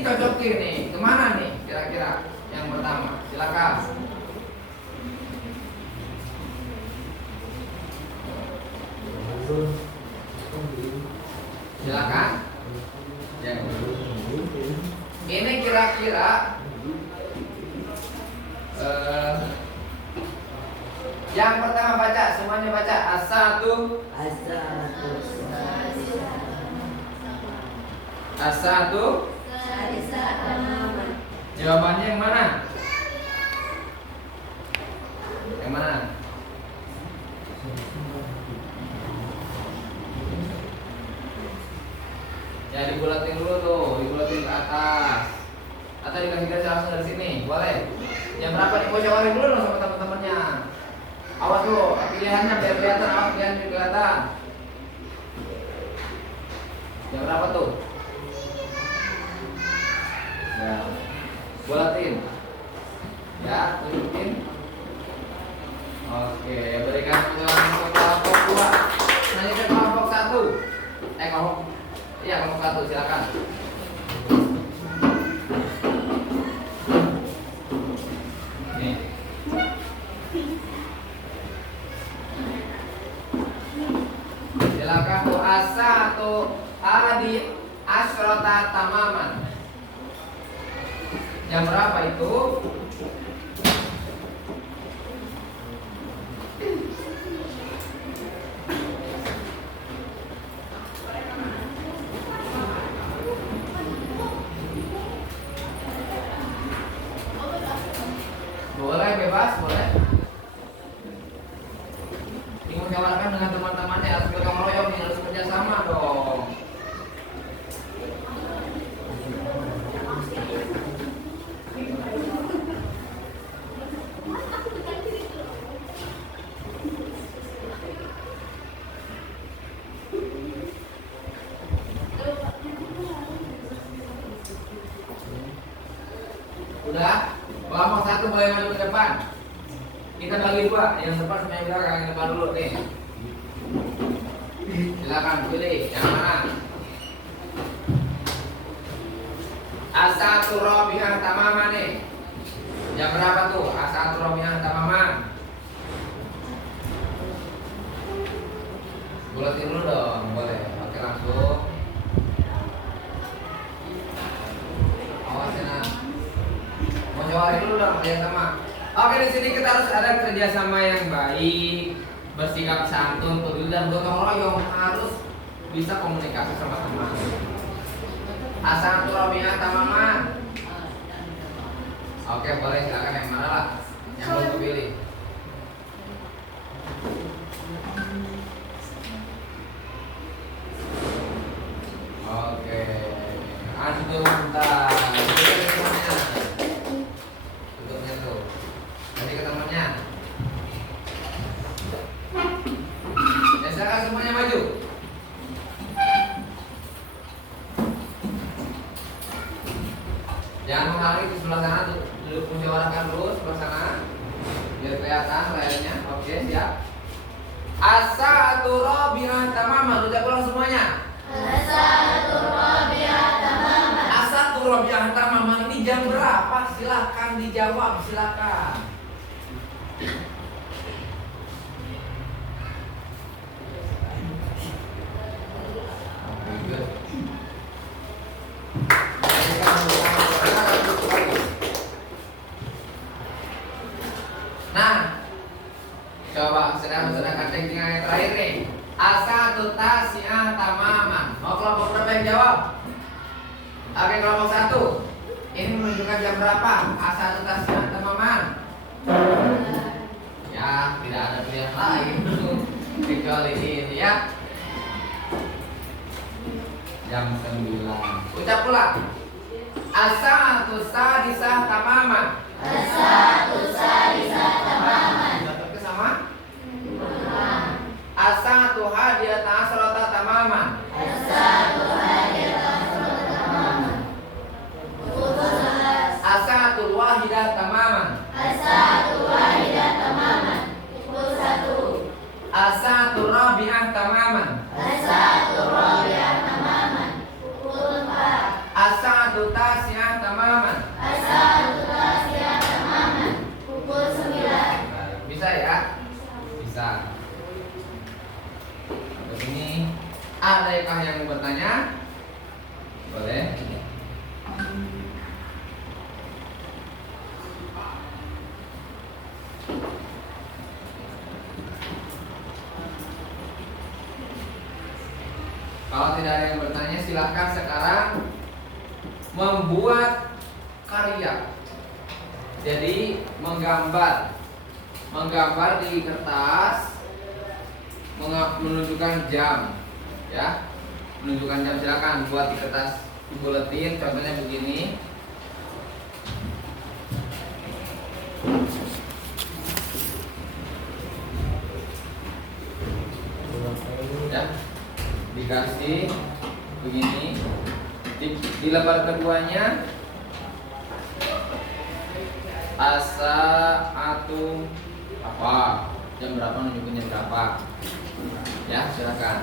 cocokin nih. Kemana nih kira-kira yang pertama? Silakan. Silakan. Ya. Ini kira-kira yang pertama baca, semuanya baca as-satu. As-satu. Jawabannya yang mana? Yang mana? Ya dibulatin dulu tuh, dibulatin ke atas. Atau dikasih garis langsung dari sini, boleh. Yang berapa nih? Mau jawarin dulu dong sama teman-temannya. Awas dulu, pilihannya biar kelihatan, awas pilihannya kelihatan. Yang berapa tuh? Ya, bulatin. Ya, tunjukin. Oke, berikan penjelasan untuk kelompok 2. Selanjutnya kelompok 1. Kelompok 1 silakan. Nih. Silakan tuh as-satu adi asyrota tamaman. Jam berapa itu? Boleh, bebas, boleh. Ingin musyawarahkan dengan teman-temannya, harus gotong royong, harus kerjasama dong. Udah? Kelompok 1 mulai maju ke depan. Kita bagi 2, yang depan sama yang belakang. Yang depan dulu nih. Silakan pilih yang mana. As-satu rabi'ah tamama nih. Jam berapa tuh? As-satu rabi'ah tamama. Bulatin dulu dong, boleh. Oke langsung. Awasin ah. Mau jawarin dulu dong, kerjasama. Oke, di sini kita harus ada kerjasama yang baik, bersikap santun, peduli dan gotong royong, harus bisa komunikasi sama teman. As-satu rabi'ah tamama. Oke, boleh silakan yang mana lah, yang mau pilih. Oke, antum bentar. Tutupnya tuh. Nanti ke temannya. Ya silakan semuanya maju. Jangan menghalangi di sebelah sana tuh. Duduk musyawarahkan dulu sebelah sana. Biar kelihatan layarnya. Oke, siap. As-satu rabi'ah tamaman. Ucap ulang semuanya. As-satu rabi'ah tamaman. As-satu rabi'ah tamaman ini jam berapa? Silakan dijawab, silakan. Nah, coba sedangkan tekniknya yang terakhir nih. As-satu tasi'ah tamaman. Mau kelompok berapa yang jawab? Oke, kelompok 1. Ini menunjukkan jam berapa? As-satu tasi'ah tamaman. Ya, tidak ada pilihan lain kecuali ini ya. Jam 9. Ucap pula. As-satu sadisah tamaman. As-satu sadisah tamaman. Ucap sama. As-satu hadiyata asrata tamaman. As-satu hadiyata asrata tamaman. As-satu wahidah tamaman. As-satu wahidah tamaman. Pukul 1. As-satu rabi'ah tamaman. As-satu rabi'ah tamaman. Pukul 4. As-satu tasi'ah tamaman. As-satu tasi'ah tamaman. Pukul 9. Bisa ya? Bisa. Adakah yang bertanya? Boleh. Kalau tidak ada yang bertanya, silahkan sekarang membuat karya. Jadi menggambar di kertas, menunjukkan jam, ya, menunjukkan jam. Silakan buat di kertas buletin. Contohnya begini. Ya, dikasih begini. Di lembar keduanya asa atau apa, jam berapa, nunjukin jam berapa, ya, silakan.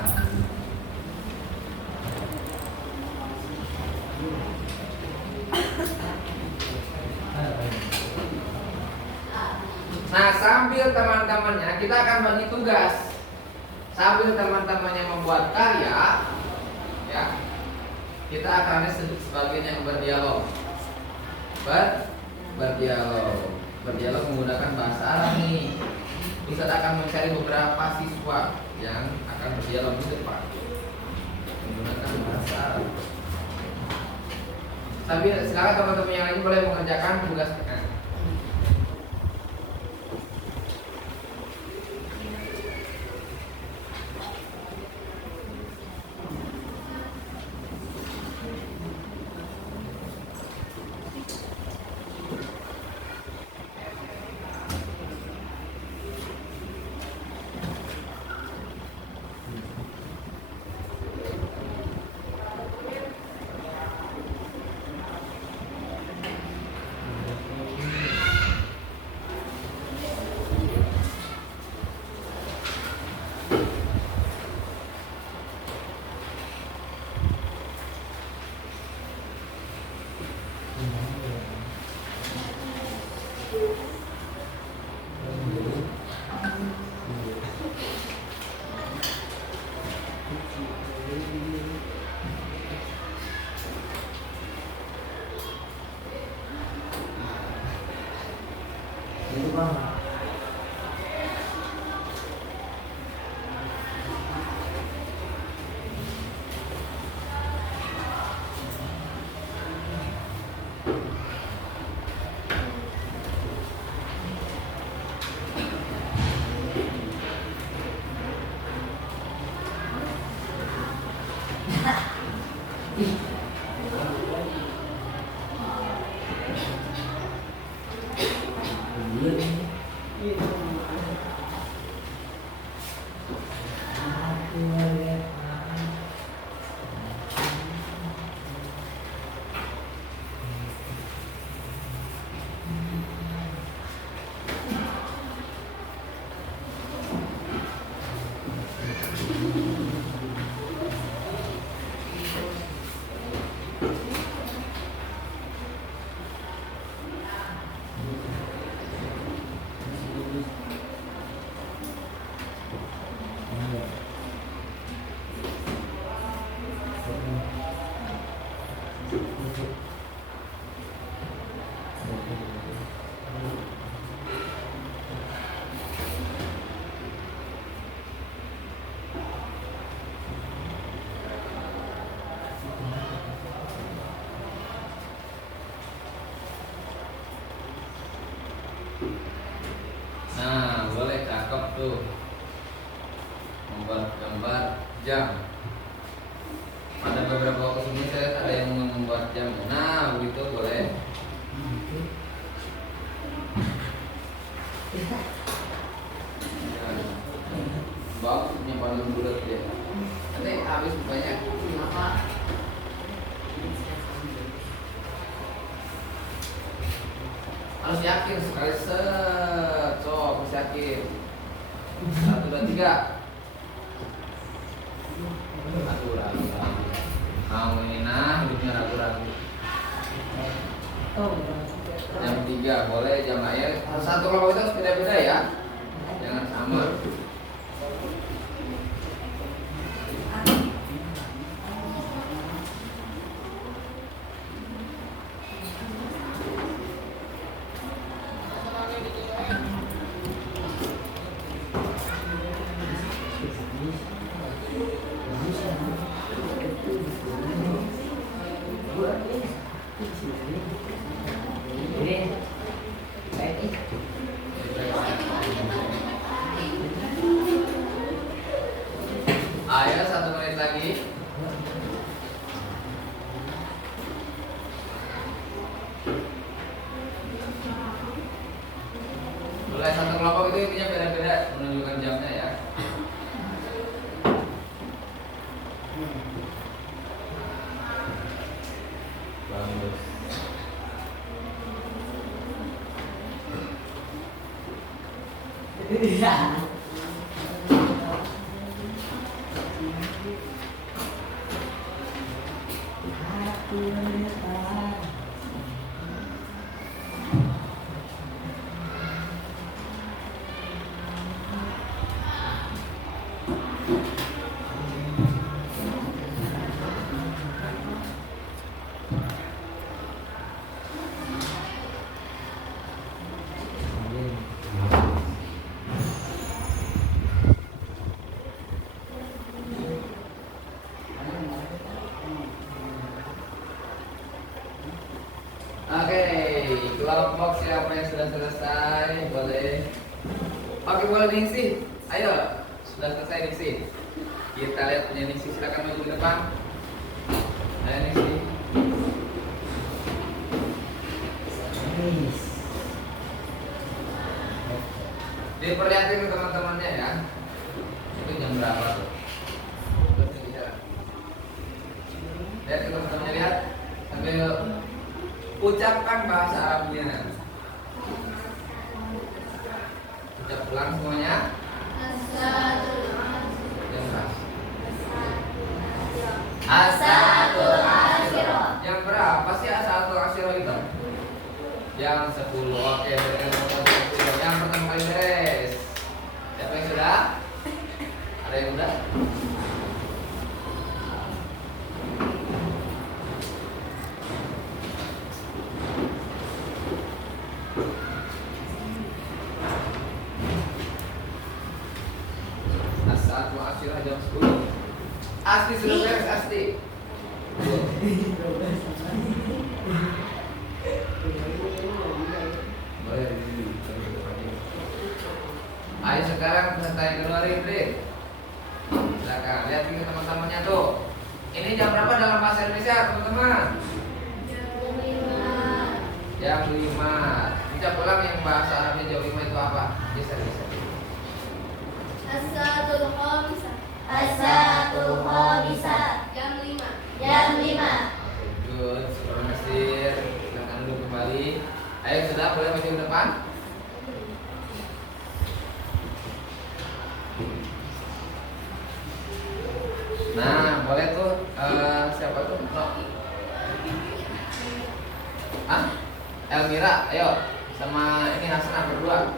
Nah, sambil teman-temannya kita akan bagi tugas. Sambil teman-temannya membuat karya, ya, kita akan sebagian yang berdialog. Berdialog menggunakan bahasa Arab nih. Ustaz akan mencari beberapa siswa yang akan berdialog di depan menggunakan bahasa Arab. Tapi silakan teman-teman yang lain boleh mengerjakan tugas. Nah, boleh cakep tuh. Membuat gambar jam. Ada beberapa waktu sebelumnya saya ada yang membuat jam. Nah, begitu boleh. Bagus punya paling bulat ya. Nanti habis banyak. Harus yakin sekali set. So, harus yakin. 1, 2, 3. Ragu-ragu. Mau ini nah, hidupnya ragu-ragu. Jam 3 boleh, jam air. Satu kelompok itu harus beda-beda ya. Jangan sama. Mulai satu kelompok itu intinya beda-beda menunjukkan jamnya ya. Bagus. Oke, kelompok siapa yang sudah selesai boleh. Oke, boleh Ningsih. Ayo, sudah selesai Ningsih. Kita lihat punya Ningsih, silakan maju ke depan. Ayo Ningsih. Diperlihatin ke teman-temannya ya. Itu jam berapa tuh? Lihat ke teman-temannya, lihat sambil ucapkan bahasa Arabnya. Ucap ulang semuanya. As-sa'atul asyirah. Yang berapa sih as-sa'atul asyirah itu? Yang 10. Oke, yang pertama kali beres. Siapa yang sudah? Ada yang udah? As-sa'atul asyirah jam 10. Asti sudah beres, Asti. Ayo sekarang peserta yang kedua Rifri. Silakan lihat ini teman-temannya tuh. Ini jam berapa dalam bahasa Indonesia teman-teman? Jam 5. Ucap ulang yang bahasa Arabnya jam 5 itu apa? Bisa. As-sa'atul khamisah. As-sa'atul khamisah. Jam 5. Jam 5. Good, Sekolah Mesir. Silakan duduk kembali. Ayo sudah boleh maju ke depan. Nah, boleh tuh siapa tuh? No. Elmira, ayo sama ini Hasanah berdua.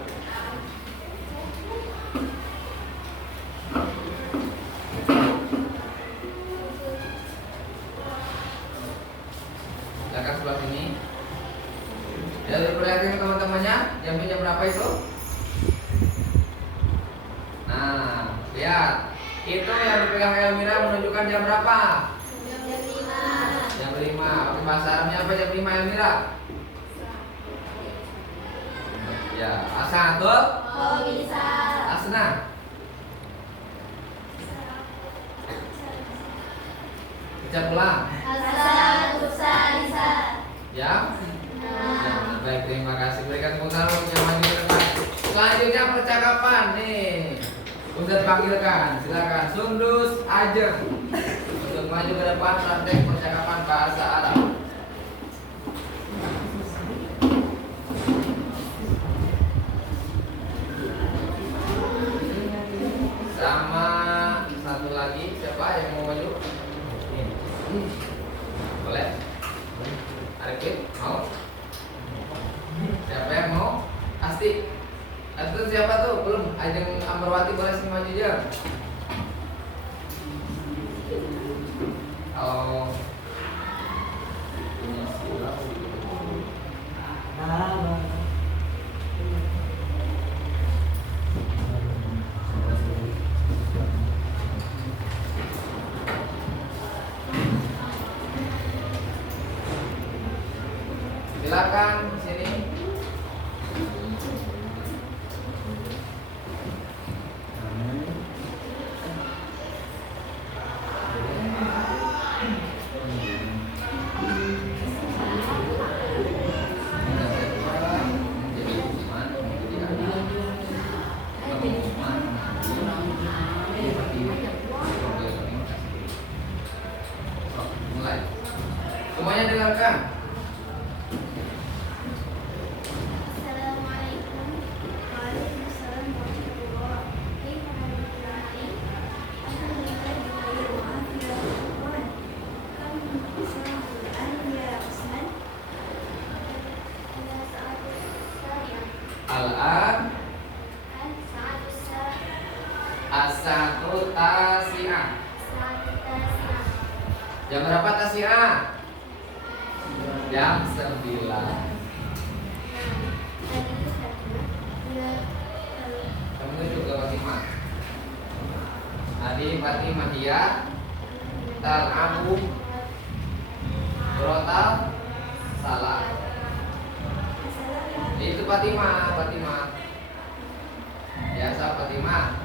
Silakan sebelah sini. Ya, diperlihatkan teman-temannya jamnya jam berapa itu? Nah, lihat. Itu yang dipegang Elmira menunjukkan jam berapa? Jam 5. Jam 5. Oke, bahasa Arabnya apa jam 5 Elmira? Ya, as-sa'atul Khamisah. Asna. Ucap ulang. As-sa'atul salisah. Ya. Ya, baik, terima kasih. Berikan tepuk tangan untuk yang maju ke depan. Selanjutnya percakapan nih. Ustaz panggilkan, silakan Sundus Ajeng untuk maju ke depan praktek percakapan bahasa Arab. Sama satu lagi, siapa yang mau maju? Boleh? Arifin, mau? Siapa yang mau? Asti. Itu siapa tuh? Belum. Ajeng Ambarwati boleh sini maju aja. Kalau silakan sini. Semuanya dengarkan. Assalamualaikum. Waalaikumsalam warahmatullahi wabarakatuh. Al-an as-satu tasi'ah. Jam berapa tasi'ah? Jam 9. Kamu juga Fatimah. Adik Fatimah dia tal'abu rotal salah. Itu Fatimah, Fatimah. Biasa Fatimah.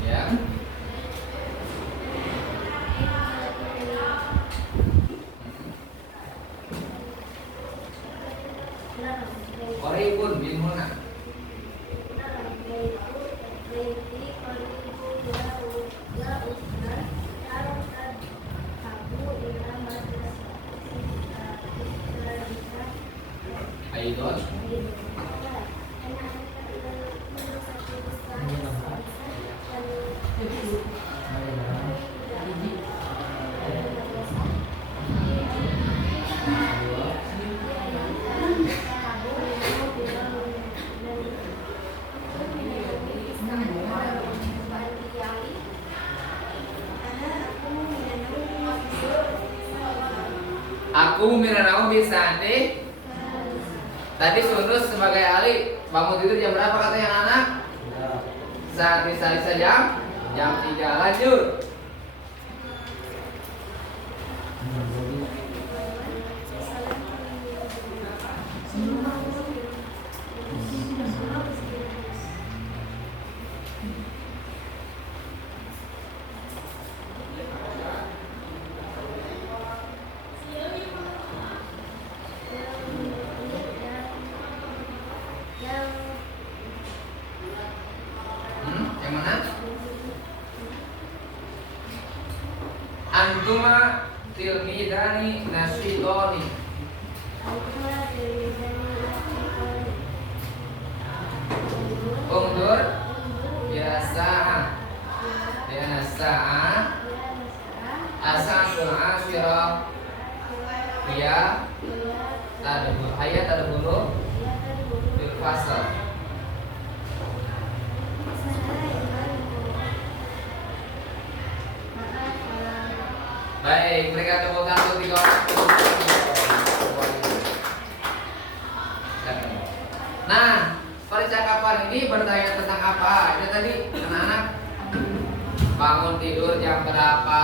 Ya. Qoribun min huna. Aidon. Aku minanau bisa nih. Tadi Sunus sebagai ahli bangun tidur jam berapa katanya anak? Saat Salisa jam 3. Lanjut. Yang mana? Antuma tilmidani nasyidoni. Undur biasa'ah. Biasa'ah asatul asyirah. Ya tadbul ayat tadbulu bil fasal. Baik, mereka tepuk tangan 3 orang. Nah, percakapan ini bertanya tentang apa? Itu tadi anak-anak bangun tidur jam berapa,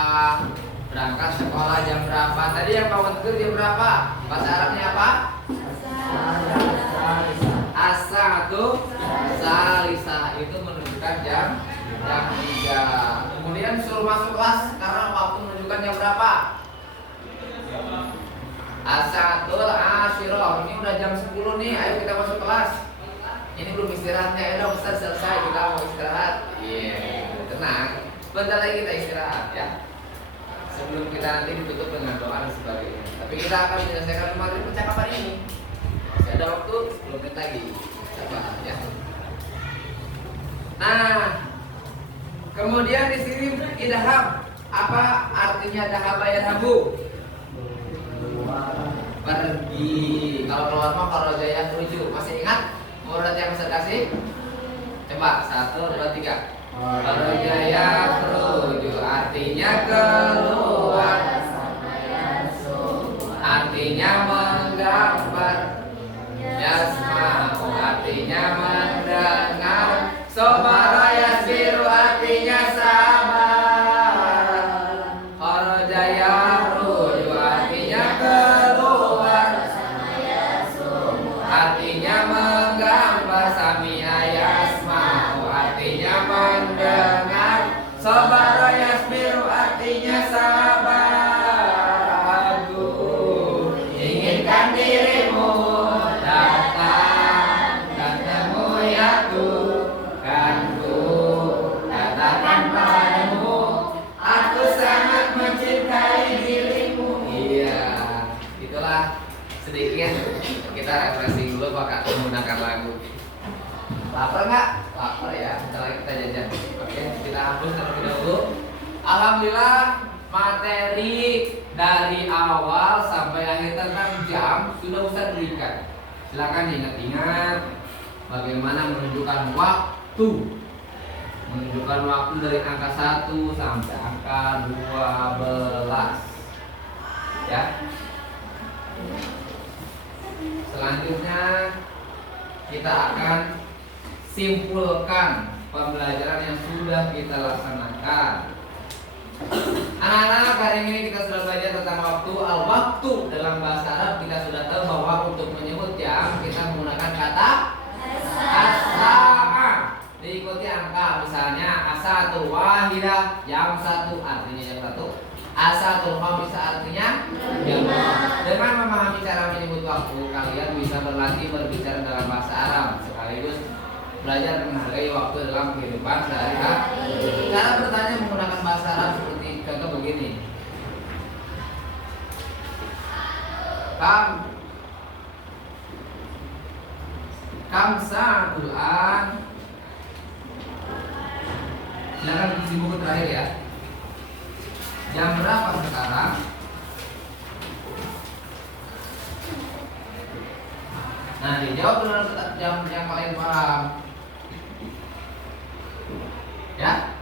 berangkat sekolah jam berapa. Tadi yang bangun tidur jam berapa? Bahasa Arabnya apa? As-sa'atu salisa. Itu menunjukkan jam 3. Kemudian suruh masuk kelas karena waktu menunjukkan jam berapa? As-sa'atul asyirah. Ini udah jam 10 nih. Ayo kita masuk kelas. Ini belum istirahatnya. Ya udah Ustaz selesai, kita mau istirahat. Tenang. Bentar lagi kita istirahat ya. Sebelum kita nanti ditutup dengan doa dan sebagainya. Tapi kita akan menyelesaikan materi percakapan ini. Masih ada waktu 10 menit lagi. Sabar ya. Nah, kemudian di sini idhab. Apa artinya dahaba ya habu? Pergi. Kalau keluar mah kalau jaya tuju. Masih ingat murad yang saya kasih? Coba 1, 2, 3. Kalau jaya tuju artinya keluar. Artinya menggambar. Yasma'u Kita refreshing dulu pakai menggunakan lagu. Lapar nggak? Lapar ya. Bentar lagi kita jajan. Oke, kita hapus terlebih dahulu. Alhamdulillah materi dari awal sampai akhir tentang jam sudah Ustaz berikan. Silakan diingat-ingat bagaimana menunjukkan waktu. Menunjukkan waktu dari angka 1 sampai angka 12. Ya. Selanjutnya kita akan simpulkan pembelajaran yang sudah kita laksanakan. Anak-anak, hari ini kita sudah belajar tentang waktu. Al-waktu dalam bahasa Arab kita sudah tahu bahwa untuk menyebut jam kita menggunakan kata as-sa'a. Diikuti angka, misalnya asatul wahidah, jam 1 artinya jam 1. Asatul khamisah artinya jam 2. Dengan memahami cara menyebut waktu, kalian bisa berlatih berbicara dalam bahasa Arab sekaligus belajar menghargai waktu dalam kehidupan sehari-hari. Cara bertanya menggunakan bahasa Arab seperti contoh begini. Kam sa'atul an. Silakan isi buku terakhir ya. Jam berapa sekarang? Nah, dijawab dengan jam yang kalian paham. Ya?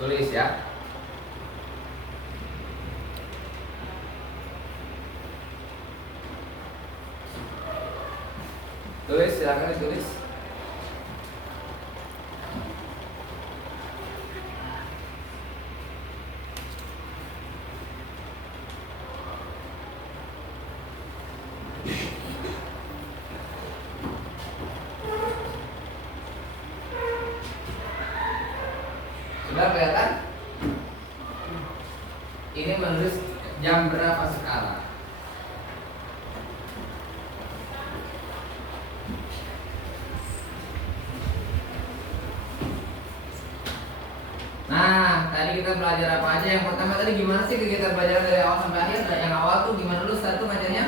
Tulis ya. Tulis, silakan ditulis. Sudah kelihatan? Ini menulis jam berapa sekarang. Nah, tadi kita belajar apa aja? Yang pertama tadi gimana sih kegiatan belajar dari awal sampai akhir? Yang awal tuh gimana dulu? Satu ngajarnya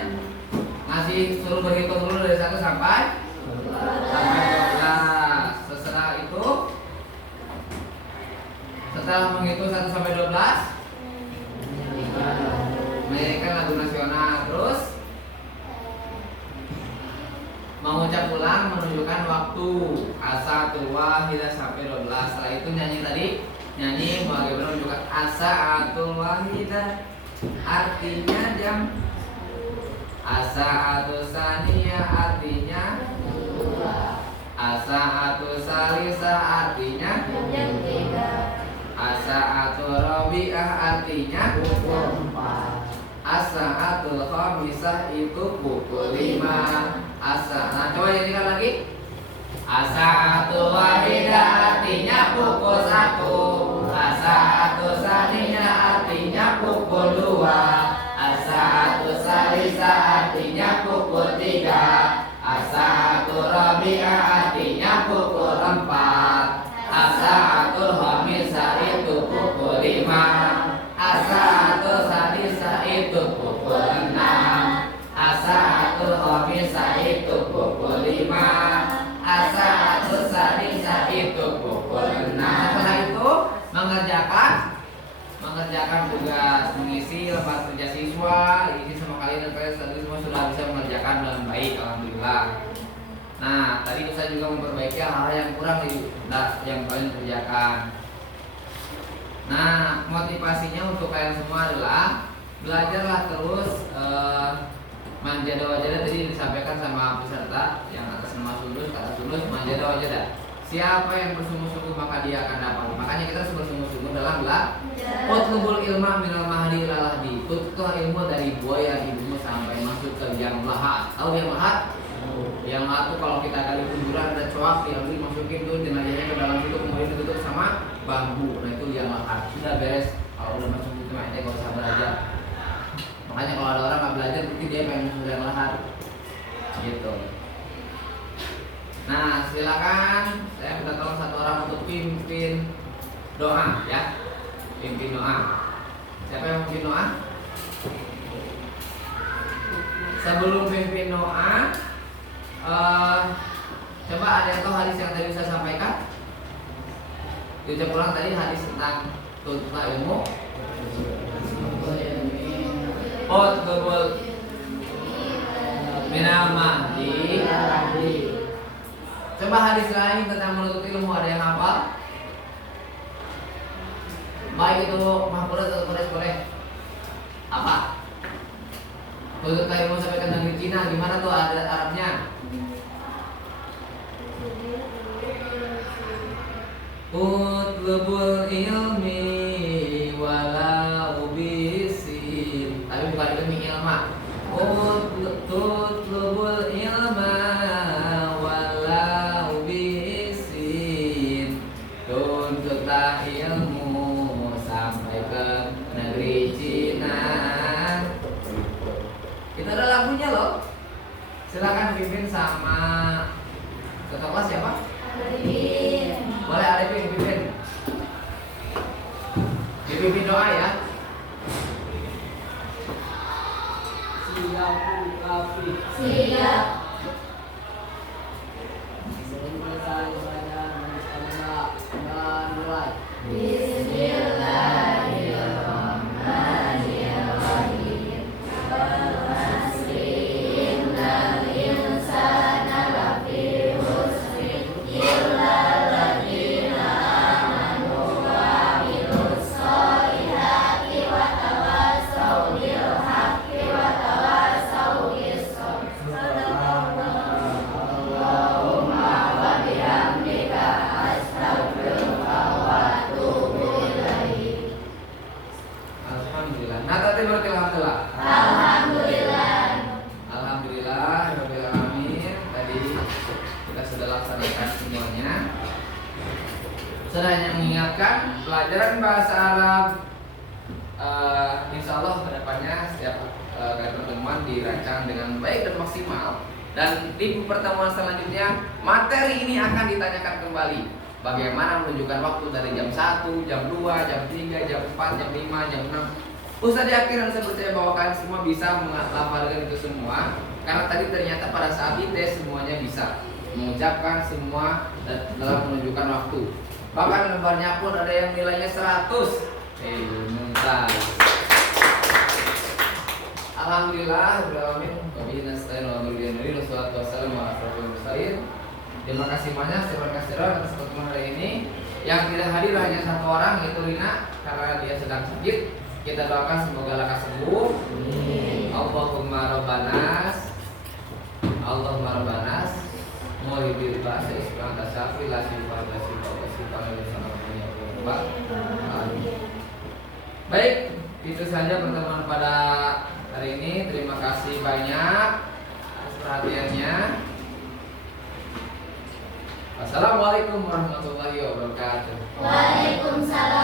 masih suruh berhitung dulu dari 1 sampai 12. Setelah menghitung 1 sampai 12 menyanyikan lagu nasional. Terus mengucap ulang menunjukkan waktu asatul wahidah sampai 12. Setelah itu nyanyi bagaimana menunjukkan asatul wahidah artinya jam, asatul saniyah artinya asatul salisah artinya jam 3. Asa'atul rabi'ah artinya pukul 4. Asa'atul khamisah itu pukul 5. Nah, coba nyanyikan lagi. Asa'atul wahidah artinya pukul 1. Asa'atul saniyah artinya pukul 2. Asa'atul salisah artinya pukul 3. Asa'atul rabi'ah artinya pukul 4. Asa'atul khamisah itu pukul 5. Asa'atul sadisah itu pukul 6. Asa'atul khamisah itu pukul 5. Asa'atul sadisah itu pukul 6. Setelah itu mengerjakan tugas mengisi lembar kerja siswa. Ini semua kalian dan kalian semua sudah bisa mengerjakan dengan baik, alhamdulillah. Nah, tadi saya juga memperbaiki hal yang kurang yang kalian kerjakan. Nah, motivasinya untuk kalian semua adalah belajarlah terus manjada wajada tadi disampaikan sama peserta yang atas nama sulus, kata sulus manjada wajada. Siapa yang bersungguh-sungguh maka dia akan dapat. Makanya kita harus bersungguh-sungguh dalam utlubul ilma minal mahdi ilal lahdi. Tuntutlah ilmu dari buaya ibumu sampai masuk ke liang lahat. Tahu liang lahat? Yang lahat kalau kita gali kuburan ada coak diambil masukin tuh jenazahnya ke dalam situ kemudian ditutup sama bambu. Nah itu liang lahat. Sudah beres. Kalau udah masuk itu mah gak usah belajar. Makanya kalau ada orang nggak belajar berarti dia pengen masuk liang lahat. Gitu. Nah silakan saya minta tolong satu orang untuk pimpin doa ya. Pimpin doa. Siapa yang mau pimpin doa? Sebelum pimpin doa, coba ada yang tahu hadis yang tadi saya sampaikan? Diucap ulang tadi hadis tentang tuntutan ilmu. Utlubul minal mahdi. Coba hadis lain tentang menuntut ilmu, ada yang hafal? Baik itu mahfurat atau boleh. Apa? Tuntut ilmu sampai ke negeri Cina, gimana tuh ada Arabnya? Utlubul ilmi walau bisin. Tapi bukan demi ilma. Utlubul ilma walau bisin. Tuntutlah ilmu sampai ke negeri Cina. Itu ada lagunya loh. Silakan pimpin sama ketua kelas siapa? Boleh Arifin pimpin. Dipimpin doa ya. Siap. Bismillahirrahmanirrahim. Alhamdulillah. Nah tadi berarti alhamdulillah. Alhamdulillah rabbil alamin. Tadi kita sudah laksanakan semuanya. Saya hanya mengingatkan pelajaran bahasa Arab. Insya Allah kedepannya setiap kali pertemuan dirancang dengan baik dan maksimal. Dan di pertemuan selanjutnya materi ini akan ditanyakan kembali. Bagaimana menunjukkan waktu dari jam 1, jam 2, jam 3, jam 4, jam 5, jam 6. Ustaz yakin dan saya percaya bahwa kalian semua bisa menghafalkan itu semua. Karena tadi ternyata pada saat dites semuanya bisa mengucapkan semua dan dalam menunjukkan waktu. Bahkan lembarnya pun ada yang nilainya 100. Mumtaz. Alhamdulillah, wabillahi nasta'in wa billahi wassalatu wassalamu ala asyrofil mursalin. Terima kasih banyak, terima kasih atas pertemuan hari ini. Yang tidak hadir hanya satu orang, yaitu Rina, karena dia sedang sakit. Kita doakan semoga lekas sembuh. Allahumma rabbanas muhibil ba'sa isbah tasyafi la sifat la sifat la sifat la sifat. Baik, itu saja pertemuan pada hari ini. Terima kasih banyak atas perhatiannya. Assalamualaikum warahmatullahi wabarakatuh. Waalaikumsalam.